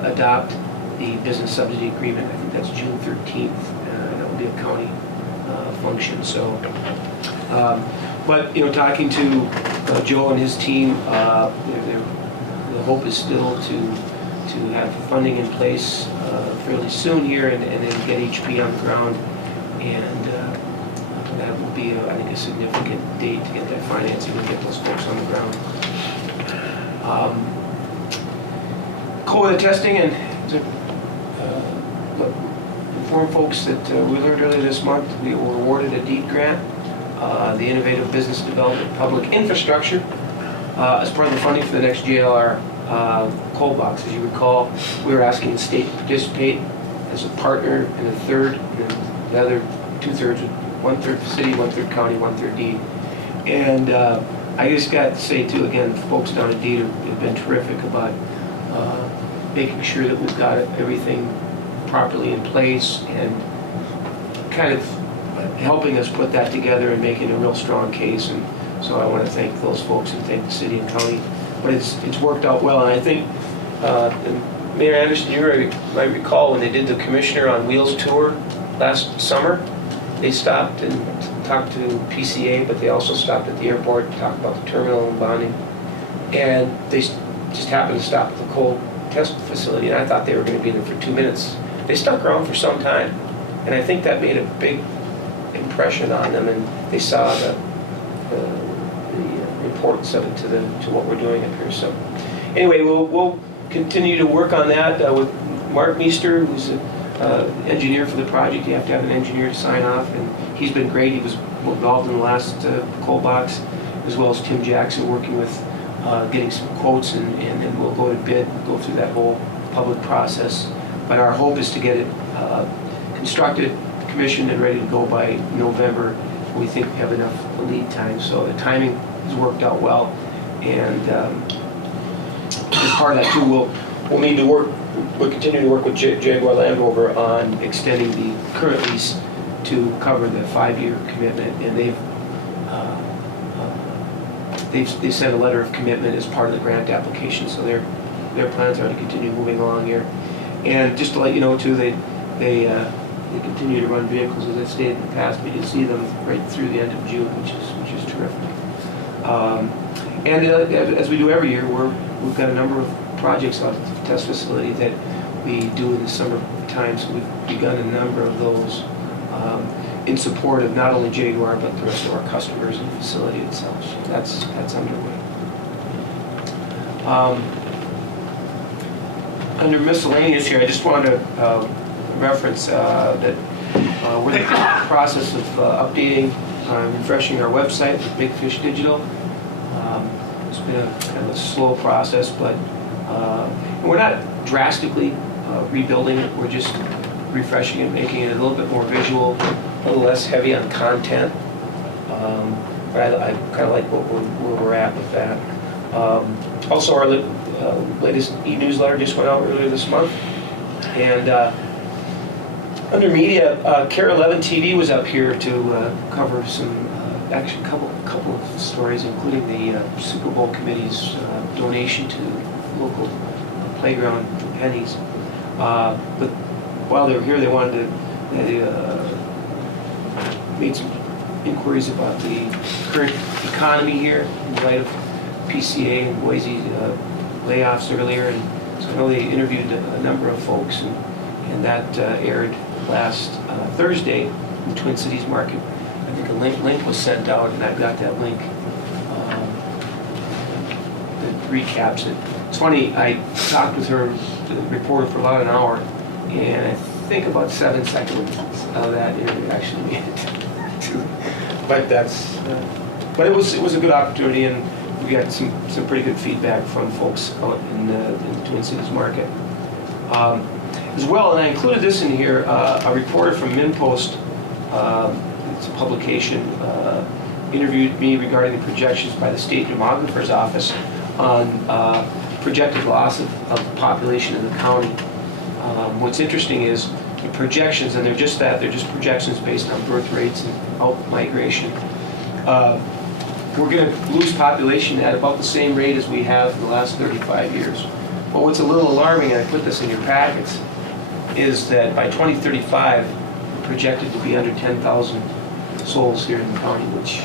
adopt the business subsidy agreement. I think that's June 13th, and that will be a county function. So, but talking to Joe and his team, the hope is still to have funding in place fairly soon here, and then get HP on the ground, and that will be, I think, a significant date to get that financing and get those folks on the ground. COLA testing, and inform folks that we learned earlier this month we were awarded a DEED grant, the Innovative Business Development Public Infrastructure, as part of the funding for the next JLR coal box. As you recall, we were asking the state to participate as a partner in a third, and the other 2/3, 1/3 city, 1/3 county, 1/3 DEED. And I just got to say too, again, folks down at DEED have been terrific about making sure that we've got everything properly in place, and kind of helping us put that together and making a real strong case. And so I want to thank those folks and thank the city and county. But it's worked out well, and I think Mayor Anderson, you might recall when they did the Commissioner on Wheels tour last summer, they stopped and talked to PCA, but they also stopped at the airport and talked about the terminal and bonding. And they just happened to stop at the coal test facility, and I thought they were going to be there for 2 minutes. They stuck around for some time, and I think that made a big impression on them, and they saw the importance of it to what we're doing up here. So anyway, we'll continue to work on that with Mark Meester, who's an engineer for the project. You have to have an engineer to sign off, and he's been great. He was involved in the last coal box, as well as Tim Jackson, working with getting some quotes, and then we'll go to bid, go through that whole public process. But our hope is to get it constructed, commissioned, and ready to go by November. We think we have enough lead time, so the timing has worked out well. And as part of that too, we'll need to work, we'll continue to work with Jaguar Land Rover on extending the current lease to cover the 5-year commitment, and they've sent a letter of commitment as part of the grant application, so their plans are to continue moving along here. And just to let you know too, they continue to run vehicles, as I stated in the past. We did see them right through the end of June, which is terrific. And as we do every year, we've got a number of projects out at the test facility that we do in the summertime, so we've begun a number of those in support of not only Jaguar, but the rest of our customers and the facility itself. So that's underway. Under miscellaneous here, I just wanted to reference that we're in the process of updating, refreshing our website with Big Fish Digital. It's been a kind of a slow process, but we're not drastically rebuilding it. We're just refreshing it, making it a little bit more visual, a little less heavy on content. But I kind of like where we're at with that. Also, our latest e-newsletter just went out earlier this month. And under media, Care 11 TV was up here to cover some, actually a couple of stories, including the Super Bowl committee's donation to local playground for pennies. But while they were here, they made some inquiries about the current economy here in light of PCA and Boise layoffs earlier, and so I know they interviewed a number of folks, and that aired last Thursday in Twin Cities Market. I think a link was sent out, and I've got that link that recaps it. It's funny, I talked with her, the reporter, for about an hour, and I think about 7 seconds of that interview actually made it to. But it was a good opportunity, and we got some pretty good feedback from folks out in the Twin Cities Market. As well, and I included this in here, a reporter from MinPost, it's a publication, interviewed me regarding the projections by the State Demographer's Office on projected loss of population in the county. What's interesting is the projections, and they're just projections based on birth rates and out-migration. We're going to lose population at about the same rate as we have for the last 35 years. But what's a little alarming, and I put this in your packets, is that by 2035, we're projected to be under 10,000 souls here in the county, which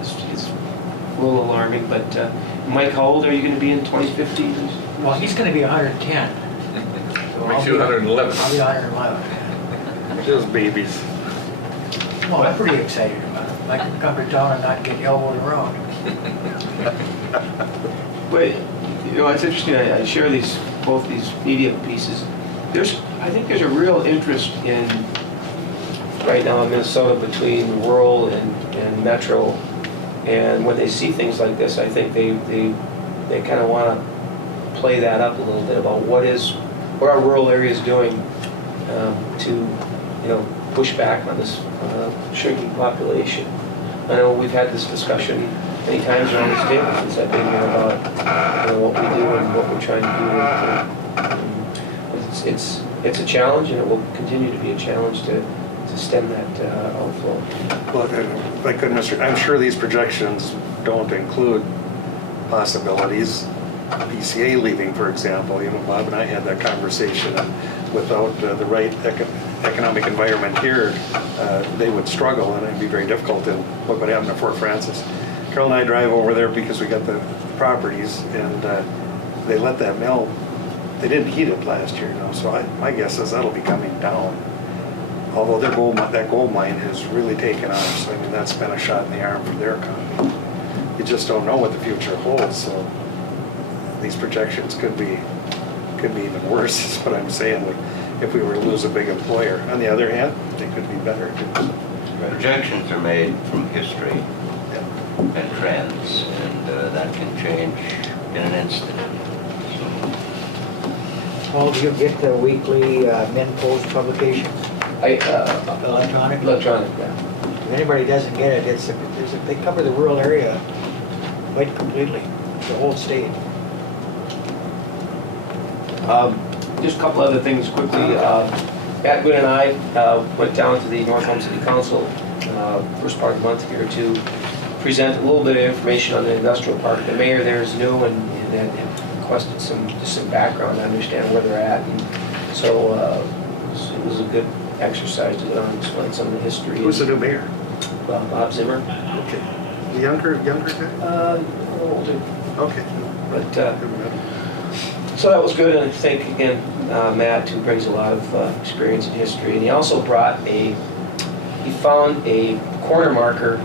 is a little alarming. But Mike, how old are you going to be in 2050? Well, he's going to be 110. So Makes you 111. I'll be 111. Just babies. Well, I'm pretty excited about it. I can come to town and not get elbowed around. But it's interesting. I share both these media pieces. I think there's a real interest in right now in Minnesota between rural and metro, and when they see things like this, I think they kind of want to play that up a little bit about what our rural areas doing to push back on this shrinking population. I know we've had this discussion many times around this table since I've been here about what we do and what we're trying to do. It's a challenge, and it will continue to be a challenge to stem that outflow. Well, if I could, I'm sure these projections don't include possibilities. PCA leaving, for example. Bob and I had that conversation, and without the right economic environment here, they would struggle, and it'd be very difficult. And look what happened to Fort Francis. Carol and I drive over there because we got the properties, and they let that mill. They didn't heat it last year, so my guess is that'll be coming down. Although that gold mine has really taken off, so that's been a shot in the arm for their economy. You just don't know what the future holds, so these projections could be even worse, is what I'm saying, if we were to lose a big employer. On the other hand, they could be better too. Projections are made from history and trends, and that can change in an instant. Paul, do you get the weekly MinPost publications? Electronic? Electronic, yeah. If anybody doesn't get it, they cover the rural area quite completely. the whole state. Just a couple other things quickly. Matt Gwynn and I went down to the North Home City Council first part of the month here to present a little bit of information on the industrial park. The mayor there is new and had requested just some background to understand where they're at. And so it was a good exercise to go down and explain some of the history. Who's the new mayor? Bob Zimmer. Okay. Younger guy? A little older. Okay. But so that was good, and I thank again Matt, who brings a lot of experience and history. And he also brought he found a corner marker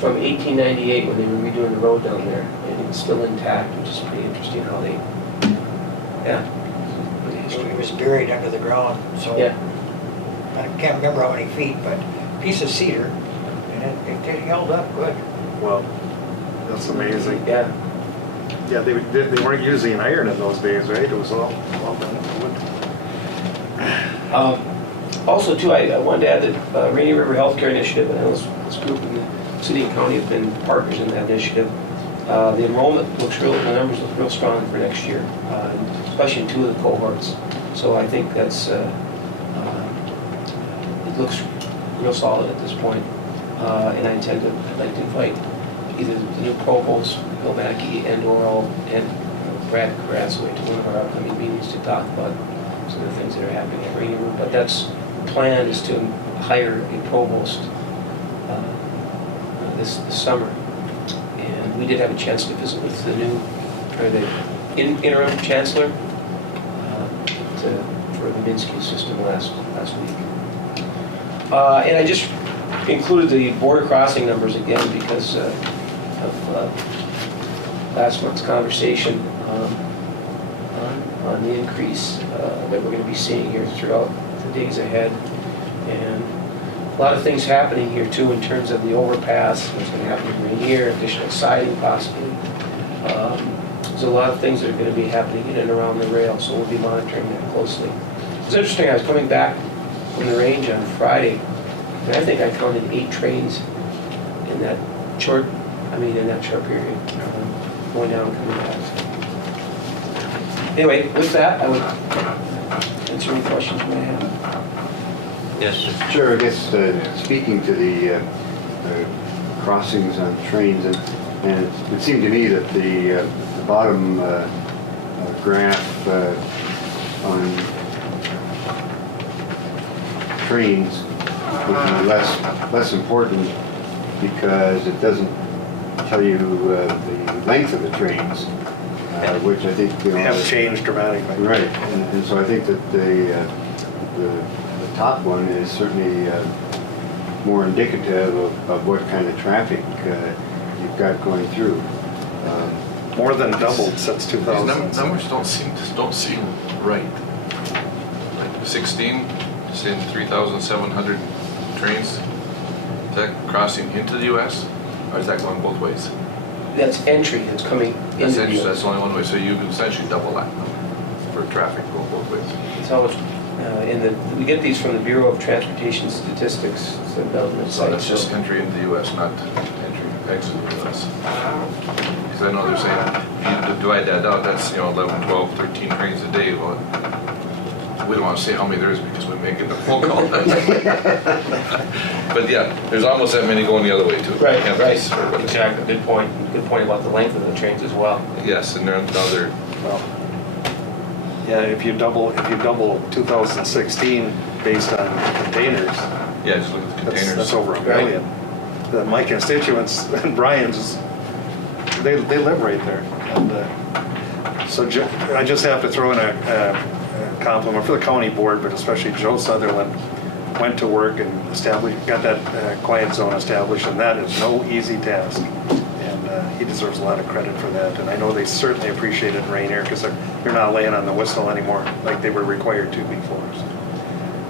from 1898 when they were redoing the road down there, and it's still intact, which is pretty interesting how they, the history. It was buried under the ground, so Yeah, I can't remember how many feet, but piece of cedar, and it held up good. Wow. That's amazing. yeah. Yeah, they weren't using iron in those days, right? It was all done in wood. Also, too, I wanted to add that Rainy River Healthcare Initiative, and this group in the city and county have been partners in that initiative. The enrollment the numbers look real strong for next year, especially in 2 of the cohorts. So I think that's, it looks real solid at this point. And I'd like to invite either the new provost, Bill Mackey, and Brad Carasway to one of our upcoming meetings to talk about some of the things that are happening at Rainy River. But the plan is to hire a provost this summer. And we did have a chance to visit with the interim chancellor for the Minsky system last week. And I just included the border crossing numbers again because of last month's conversation on the increase that we're going to be seeing here throughout the days ahead. And a lot of things happening here too in terms of the overpass, what's going to happen in Rainier, additional siding possibly. There's a lot of things that are going to be happening in and around the rail, so we'll be monitoring that closely. It's interesting, I was coming back from the range on Friday, and I think I counted 8 trains in that short period, going down and coming back. Anyway, with that, I would answer any questions you may have. Yes, sir. Sure, I guess speaking to the crossings on trains, and it seemed to me that the bottom graph on trains would be less important because it doesn't tell you the length of the trains, which I think They have changed dramatically. Right, and so I think that the top one is certainly more indicative of what kind of traffic you've got going through. More than doubled since These 2000. numbers don't seem right. Like 16, saying 3,700 trains. Is that crossing into the U.S. or is that going both ways? That's entry, it's coming into the That's only one way, so you essentially double that for traffic going both ways. It's how much, we get these from the Bureau of Transportation Statistics, it's the government So site. that's just entry into the U.S., not entry, exit the U.S. Because I know they're saying, if you divide that out, that's, 11, 12, 13 trains a day. Well, we don't want to say how many there is because we may get a phone call. But yeah, there's almost that many going the other way too. Right, exactly, good point about the length of the trains as well. Yes, and they're another, Well, yeah, if you double 2016 based on containers, yeah, just look at the containers. that's over 1 million. My constituents and Brian's, they live right there. And so I just have to throw in a compliment for the county board, but especially Joe Sutherland went to work and got that quiet zone established, and that is no easy task. And he deserves a lot of credit for that. And I know they certainly appreciate it in Rainier because they're not laying on the whistle anymore like they were required to before.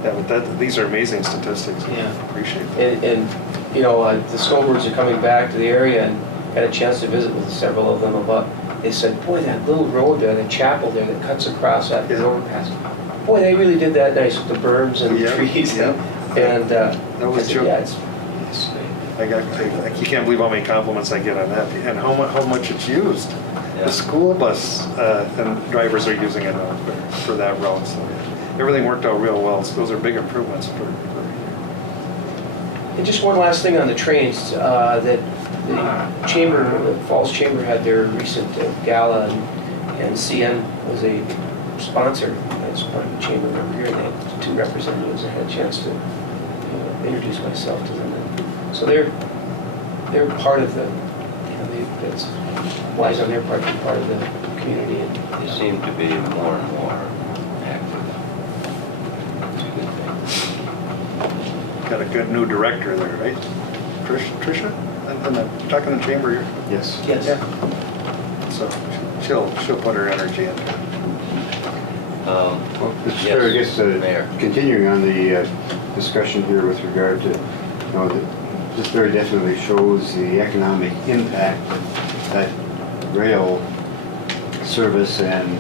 So these are amazing statistics. Yeah. Appreciate that. And the snowbirds are coming back to the area and had a chance to visit with several of them about, they said, boy, that little road there, that chapel there that cuts across that overpass, boy, they really did that nice with the berms and the trees. Yeah. And That was I said, true. yeah, it's You can't believe how many compliments I get on that, and how much it's used. Yeah. The school bus and drivers are using it now for that route, so yeah. Everything worked out real well, so those are big improvements for And just one last thing on the trains, that the chamber, the Falls Chamber had their recent gala, and CN was a sponsor as part of the chamber member here, and they had 2 representatives. I had a chance to introduce myself to them. And so they're part of the, that's wise on their part to be part of the community. And, They seem to be more and more active. It's a good thing. got a good new director there, right? Tricia? And the talking in the chamber here? Yes. yes. Yeah. So she'll put her energy into it. Well, Mr. Yes, Chair, I guess Mayor. continuing on the discussion here with regard to, this very definitely shows the economic impact that rail service and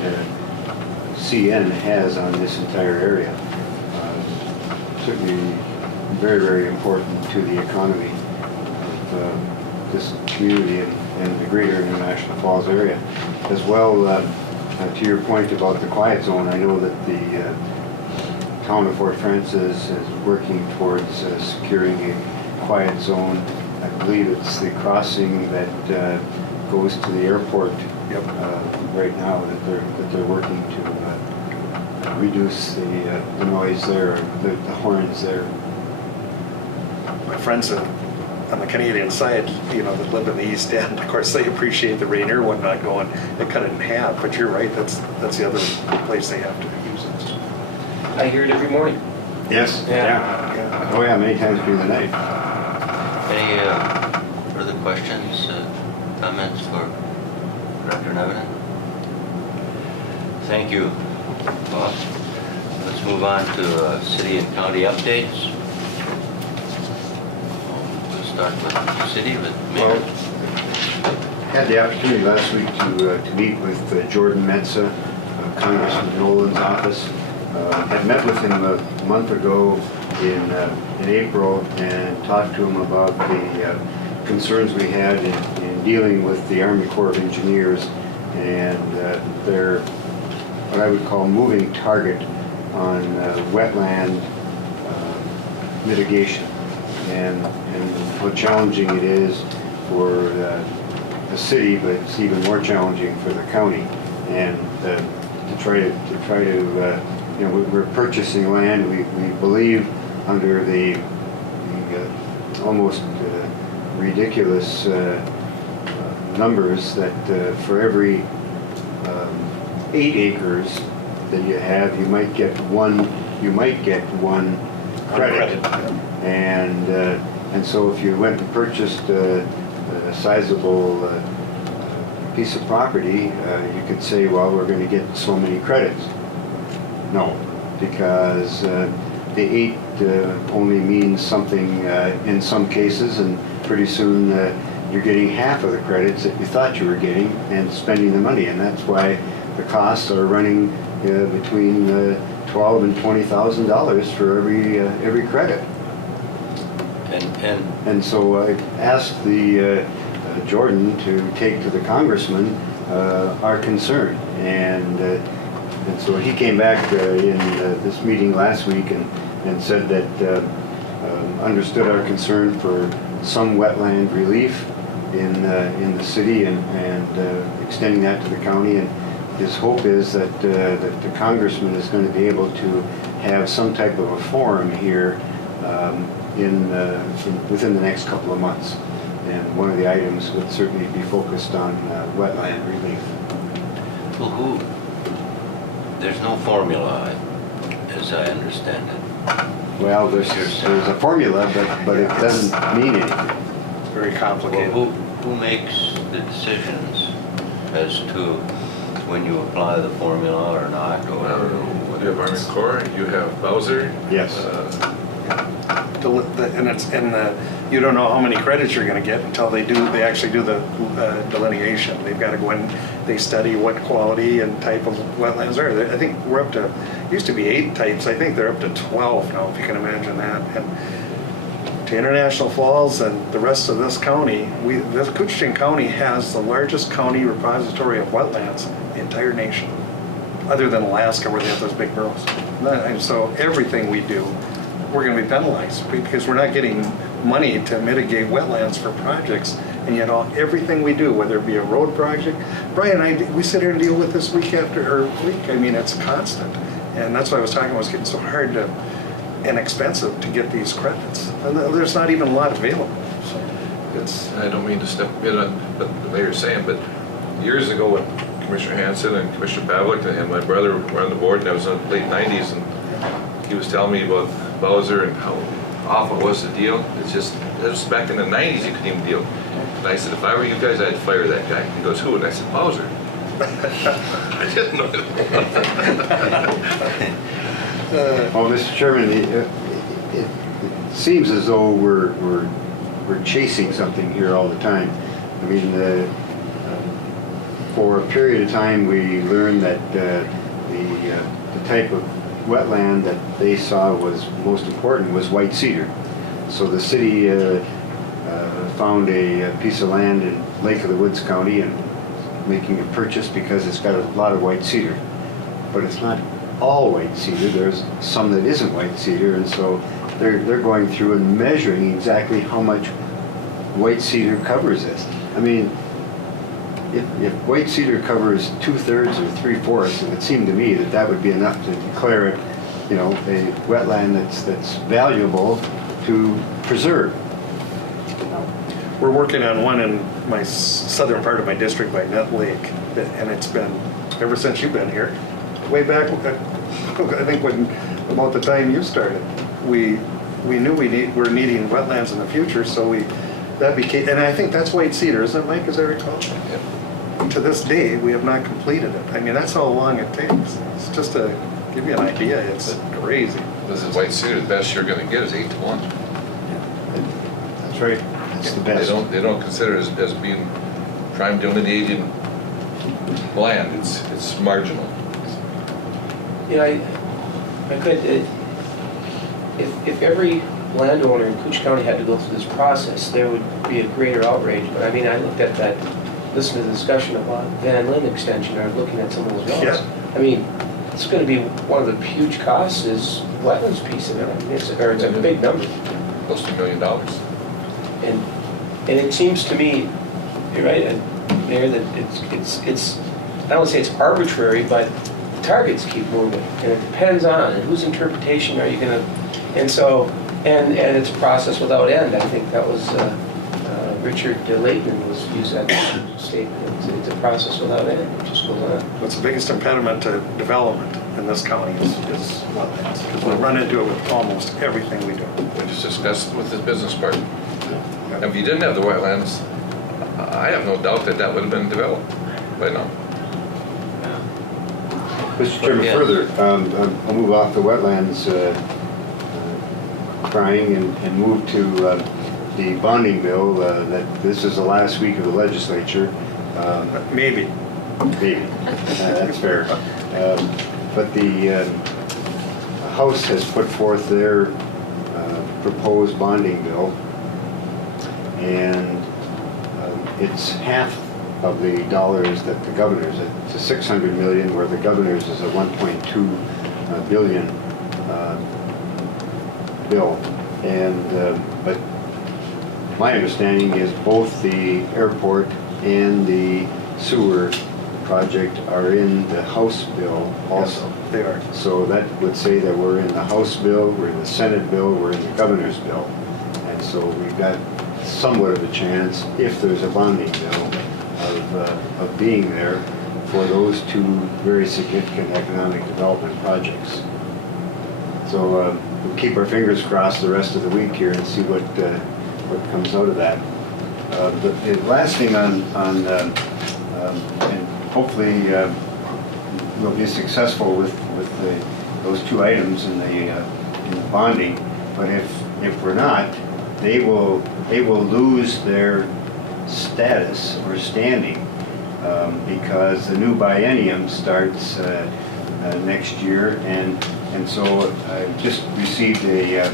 CN has on this entire area. Certainly very, very important to the economy of this community and the greater International Falls area. As well, to your point about the quiet zone, I know that the town of Fort Francis is working towards securing a quiet zone. I believe it's the crossing that goes to the airport. Yep. Right now that they're working to reduce the noise there, the horns there. My friends on the Canadian side, that live in the East End, of course, they appreciate the Rainier one not going. They cut it in half, but you're right, that's the other place they have to use it. I hear it every morning. Yes. Yeah. Oh yeah, many times during the night. Any further questions, comments for Director Nevinen? Thank you, Bob. Let's move on to city and county updates. We'll start with the city, with Mayor. Well, had the opportunity last week to meet with Jordan Metza, Congressman Nolan's office. Had met with him a month ago in April and talked to him about the concerns we had in dealing with the Army Corps of Engineers and their, what I would call, moving target on wetland mitigation and how challenging it is for the city, but it's even more challenging for the county. And to try to we're purchasing land. We believe under the almost ridiculous numbers that for every 8 acres that you have, you might get one credit. And so if you went and purchased a sizable piece of property, you could say, well, we're going to get so many credits. No, because the 8 only means something in some cases, and pretty soon you're getting half of the credits that you thought you were getting and spending the money, and that's why the costs are running between $12,000 and $20,000 for every credit. And so I asked the Jordan to take to the congressman our concern, and so he came back in this meeting last week and said that understood our concern for some wetland relief in the city and extending that to the county. And his hope is that the congressman is going to be able to have some type of a forum here within the next couple of months. And one of the items would certainly be focused on wetland relief. Well, there's no formula, as I understand it. Well, there's a formula, but it doesn't mean anything. It's very complicated. Well, who makes the decisions as to when you apply the formula or not, or whatever? You have Army Corps, you have Bowser. Yes. And it's you don't know how many credits you're going to get until they actually do the delineation. They've got to go in, they study what quality and type of wetlands are. I think we're up to, used to be 8 types, I think they're up to 12 now, if you can imagine that. And to International Falls and the rest of this county, this Koochiching County has the largest county repository of wetlands in the entire nation, other than Alaska where they have those big burrows. And so everything we do, we're going to be penalized because we're not getting money to mitigate wetlands for projects. And yet everything we do, whether it be a road project, Brian and I, we sit here and deal with this week after week. I mean, it's constant. And that's why I was talking about it's getting so hard and expensive to get these credits. And there's not even a lot available. So it's. I don't mean to step in on what the mayor's saying, but years ago when Commissioner Hanson and Commissioner Pavlik and my brother were on the board, and I was in the late 90s, and he was telling me about Bowser and how awful was the deal. It's just, it was back in the 90s you couldn't even deal. And I said, if I were you guys, I'd fire that guy. He goes, who? And I said, Bowser. I didn't know that. Well, Mr. Chairman, it seems as though we're chasing something here all the time. I mean, for a period of time, we learned that the type of wetland that they saw was most important was white cedar. So the city found a piece of land in Lake of the Woods County and making a purchase because it's got a lot of white cedar. But it's not all white cedar. There's some that isn't white cedar, and so they're going through and measuring exactly how much white cedar covers this. I mean, if white cedar covers 2/3 or 3/4, it would seem to me that that would be enough to declare it, you know, a wetland that's valuable to preserve. We're working on one in my southern part of my district by Nut Lake, and it's been, ever since you've been here, way back, I think when, about the time you started, we knew we're needing wetlands in the future, so that became, and I think that's white cedar, isn't it, Mike, as I recall? Yep. And to this day, we have not completed it. I mean, that's how long it takes. It's just to give you an idea, it's crazy. This is white cedar, the best you're going to get is 8-to-1. That's right. That's the best. They don't consider it as being prime delineated land. It's marginal. Yeah, I could, if every landowner in Cooch County had to go through this process, there would be a greater outrage. But I mean, I looked at that, listened to the discussion about Van Linn extension, or looking at some of those wells. Yeah. I mean, it's going to be one of the huge costs is wetlands piece of it. I mean, it's a big number. Close to $1 million. And it seems to me, you're right, Mayor, that it's I don't say it's arbitrary, but the targets keep moving, and it depends on, and whose interpretation are you going to, and so, and it's a process without end. I think that was Richard Leighton used that statement. It's a process without end. It just goes on. What's the biggest impediment to development in this county is wetlands, because we run into it with almost everything we do. We just discussed with the business part. If you didn't have the wetlands, I have no doubt that would have been developed by now. Mr. Chairman, Yeah. further, I'll move off the wetlands crying and move to the bonding bill. That this is the last week of the legislature. Maybe. Maybe. That's fair. But the House has put forth their proposed bonding bill, and it's half of the dollars that the governor's, it's a $600 million, where the governor's is a $1.2 billion bill. And but my understanding is both the airport and the sewer project are in the House bill also. Yes, they are. So that would say that we're in the House bill, we're in the Senate bill, we're in the governor's bill. And so we've got somewhat of a chance, if there's a bonding bill, of being there for those two very significant economic development projects. So we'll keep our fingers crossed the rest of the week here and see what comes out of that. The last thing on and hopefully we'll be successful with those two items in the bonding. But if we're not, they will lose their status or standing because the new biennium starts next year, and so I just received a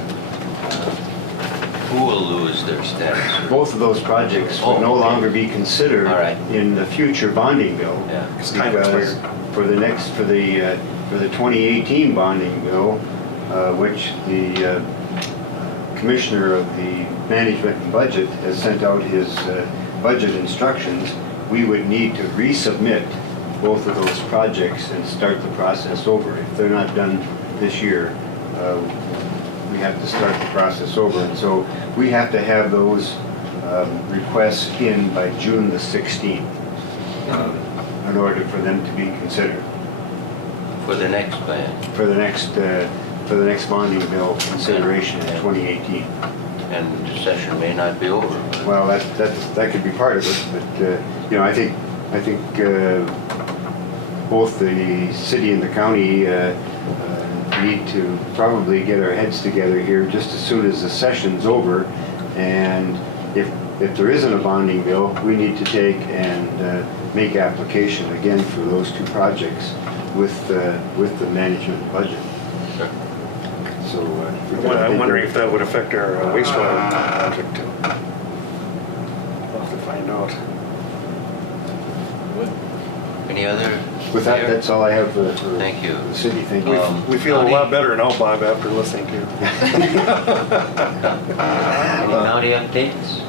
Who will lose their status? Both of those projects will no Oh, okay. longer be considered All right. in the future bonding bill. Yeah. It's time Because expired. for the 2018 bonding bill, which the Commissioner of the Management and Budget has sent out his budget instructions, we would need to resubmit both of those projects and start the process over. If they're not done this year, we have to start the process over. And so we have to have those requests in by June the 16th in order for them to be considered For the next plan. for the next bonding bill consideration in 2018. And the session may not be over. but- Well, that could be part of it, but you know, I think both the city and the county need to probably get our heads together here just as soon as the session's over. And if there isn't a bonding bill, we need to take and make application again for those two projects with the management budget. Sure. So I'm wondering if that would affect our wastewater project too. We'll have to find out. Any other? with that, that's all I have for Thank you. the city. Thank you. We feel a County- lot better now, Bob, after listening to you. Any county updates?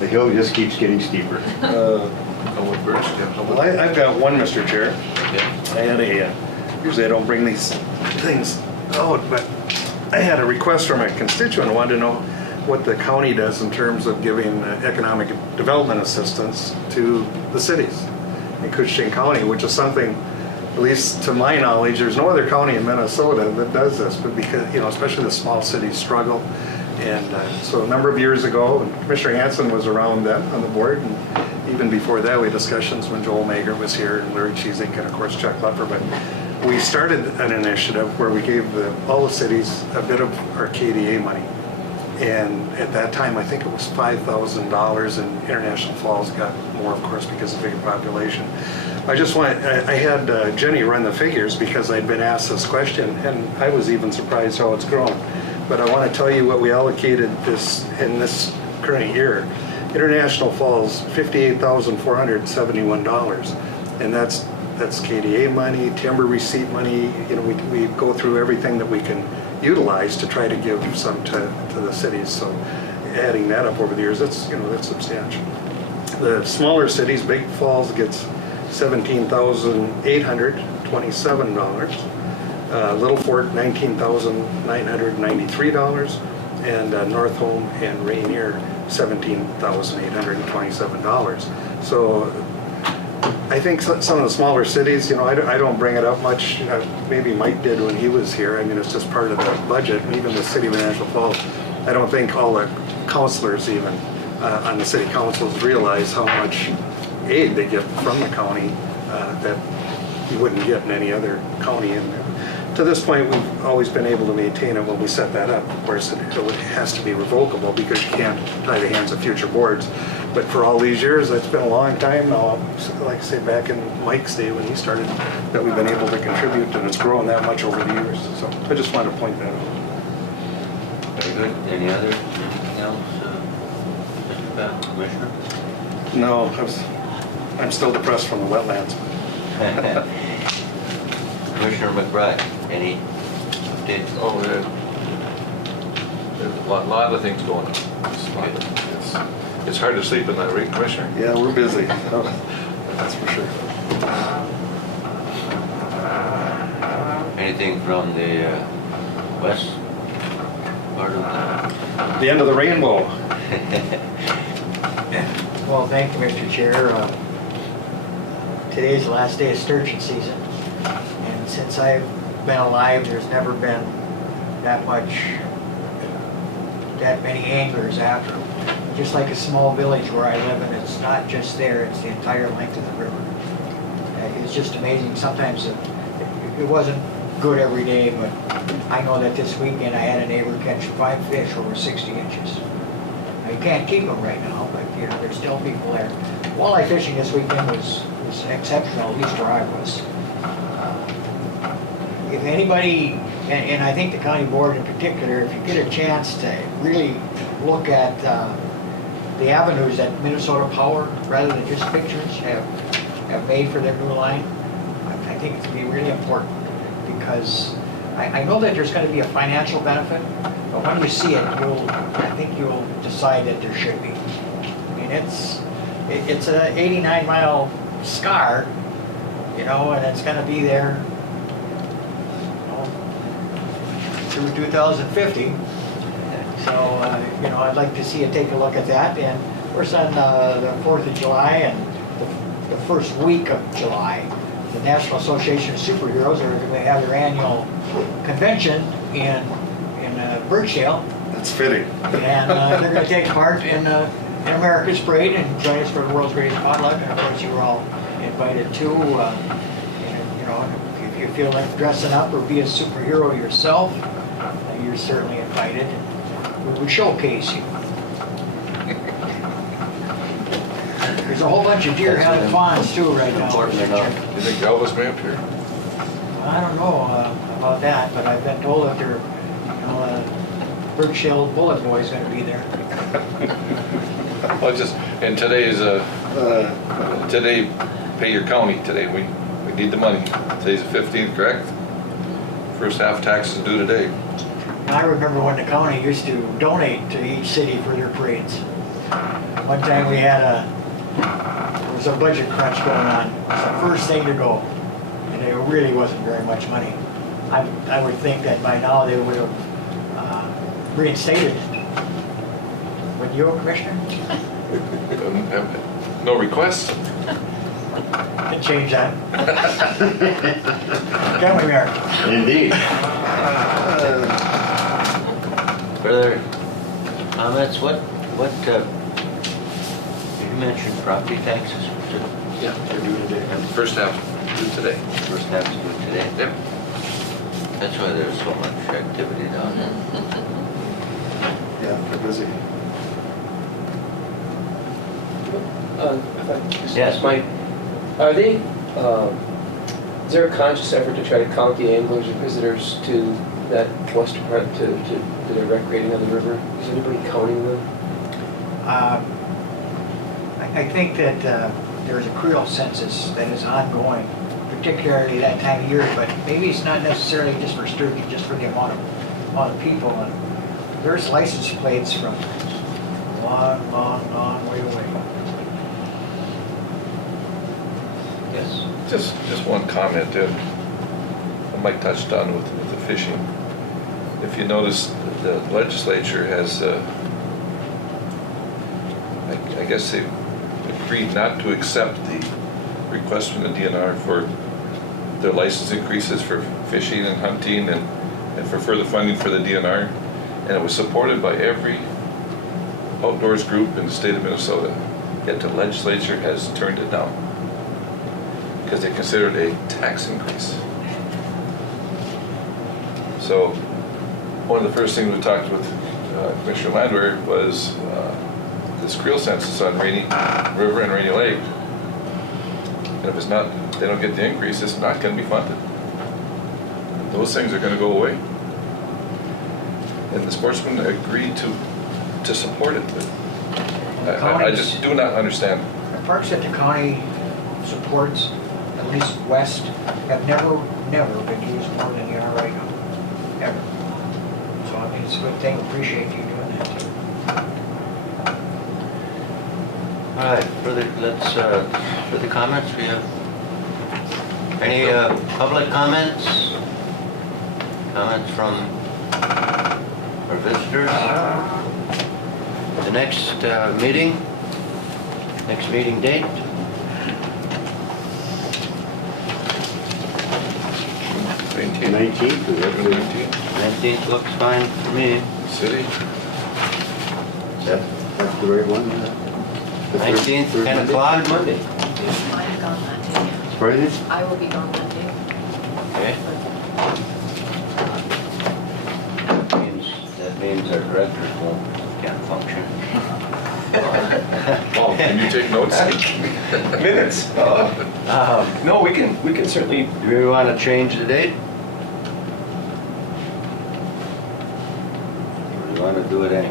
The hill just keeps getting steeper. Come with Birch, Tim, come with- Well, I've got one, Mr. Chair. Okay. I had usually I don't bring these things out, but I had a request from a constituent, wanted to know what the county does in terms of giving economic development assistance to the cities in Koochiching County, which is something, at least to my knowledge, there's no other county in Minnesota that does this, but because, especially the small cities struggle. And so a number of years ago, and Commissioner Hanson was around then on the board, and even before that, we had discussions when Joel Mager was here, and Larry Cheesink, and of course Chuck Lepper, but we started an initiative where we gave all the cities a bit of our KDA money. And at that time, I think it was $5,000, and International Falls got more, of course, because of bigger population. I had Jenny run the figures because I'd been asked this question, and I was even surprised how it's grown. But I want to tell you what we allocated in this current year. International Falls, $58,471, and that's KDA money, timber receipt money. We go through everything that we can utilize to try to give some to the cities. So adding that up over the years, that's substantial. The smaller cities, Big Falls gets $17,827. Little Fort, $19,993, and North Home and Rainier, $17,827. So I think some of the smaller cities, I don't bring it up much. Maybe Mike did when he was here. I mean, it's just part of the budget. And even the city of International Falls, I don't think all the councilors even on the city councils realize how much aid they get from the county that you wouldn't get in any other county in there. To this point, we've always been able to maintain it when we set that up. Of course, it has to be revocable because you can't tie the hands of future boards. But for all these years, it's been a long time now, like I say, back in Mike's day when he started, that we've been able to contribute, and it's grown that much over the years. So I just wanted to point that out. Very good. Anything else, Mr. Bell, Commissioner? No, I'm still depressed from the wetlands. Commissioner McBride, any updates? Oh, there's a lot of things going on. It's hard to sleep in that, right, Commissioner? Yeah, we're busy. That's for sure. Anything from the west part of The end of the rainbow. Well, thank you, Mr. Chair. Today's the last day of sturgeon season, and since I've been alive, there's never been that many anglers after them. Just like a small village where I live, and it's not just there, it's the entire length of the river. It's just amazing. Sometimes it wasn't good every day, but I know that this weekend I had a neighbor catch 5 fish over 60 inches. Now, you can't keep them right now, but there's still people there. Walleye fishing this weekend was exceptional, at least where I was. If anybody And I think the county board in particular, if you get a chance to really look at the avenues that Minnesota Power, rather than just pictures, have made for their new line, I think it's going to be really important, because I know that there's going to be a financial benefit, but when you see it, I think you'll decide that there should be. I mean, it's an 89-mile scar, you know, and it's going to be there, you know, through 2050. So, you know, I'd like to see you take a look at that. And of course, on the 4th of July and the first week of July, the National Association of Superheroes are going to have their annual convention in Birchdale. That's fitting. And they're going to take part in America's Parade and join us for the world's greatest potluck. And of course, you were all invited too. And, you know, if you feel like dressing up or be a superhero yourself, you're certainly invited. We would showcase you. There's a whole bunch of deer having fawns too right now. Important enough. You think Elvis may appear? I don't know about that, but I've been told that there, you know, Birchill Bullet Boy is going to be there. Well, just, and today's, today, pay your county today, we need the money. Today's the 15th, correct? First half taxes due today. I remember when the county used to donate to each city for their parades. One time we had there was a budget crunch going on. It was the first thing to go, and there really wasn't very much money. I would think that by now they would have reinstated it. Wouldn't you, Commissioner? No requests? Can change that. Can we, Mayor? Indeed. Further comments? What, you mentioned property taxes? Yeah, they're due today. And first half due today. First half is due today? Yep. That's why there's so much activity down there. Yeah, they're busy. Yes. Mike, are they, is there a conscious effort to try to count the anglers or visitors to that western part, to the recreating on the river? Is anybody counting them? I think that there's a Creole census that is ongoing, particularly that time of year, but maybe it's not necessarily just restricted just for the amount of people. And there's license plates from long way away. Yes. Just one comment that Mike touched on with the fishing. If you notice, the legislature has, I guess they agreed not to accept the request from the DNR for their license increases for fishing and hunting and for further funding for the DNR. And it was supported by every outdoors group in the state of Minnesota. Yet the legislature has turned it down because they considered a tax increase. So one of the first things we talked with Commissioner Landwehr was this Creole census on Rainy River and Rainy Lake. And if it's not, they don't get the increase, it's not going to be funded. Those things are going to go away. And the sportsmen agreed to support it. But I just do not understand. The parks that the county supports, at least west, have never been used more than they are right now, ever. So I mean, it's a good thing. Appreciate you doing that too. All right, further comments? We have any public comments? Comments from our visitors? The next meeting date? 19th, is that what 19th looks fine for me. City? that's the right one? The third- 19th, third 10 Monday? o'clock? Monday. I'm gone that day. Friday? I will be gone that day. Okay. That means our directors can't function. Paul, can you take notes? Minutes. No, we can certainly. Do we want to change the date?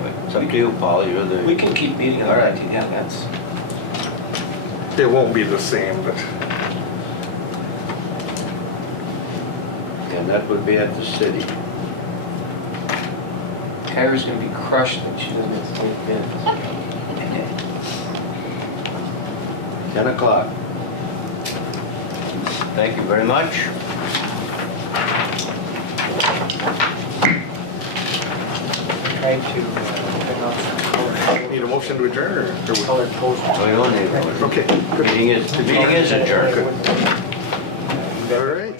anyway, it's up to you, Paul, you're the. We can keep meeting on the All right. 19th, yeah, that's, It won't be the same, but And that would be at the city. Kyra's gonna be crushed when she doesn't have to wait minutes. 10 o'clock. Thank you very much. Tried to pick up some need a motion to adjourn or? colored posters. We don't need one. Okay, good. The meeting is adjourned. All right.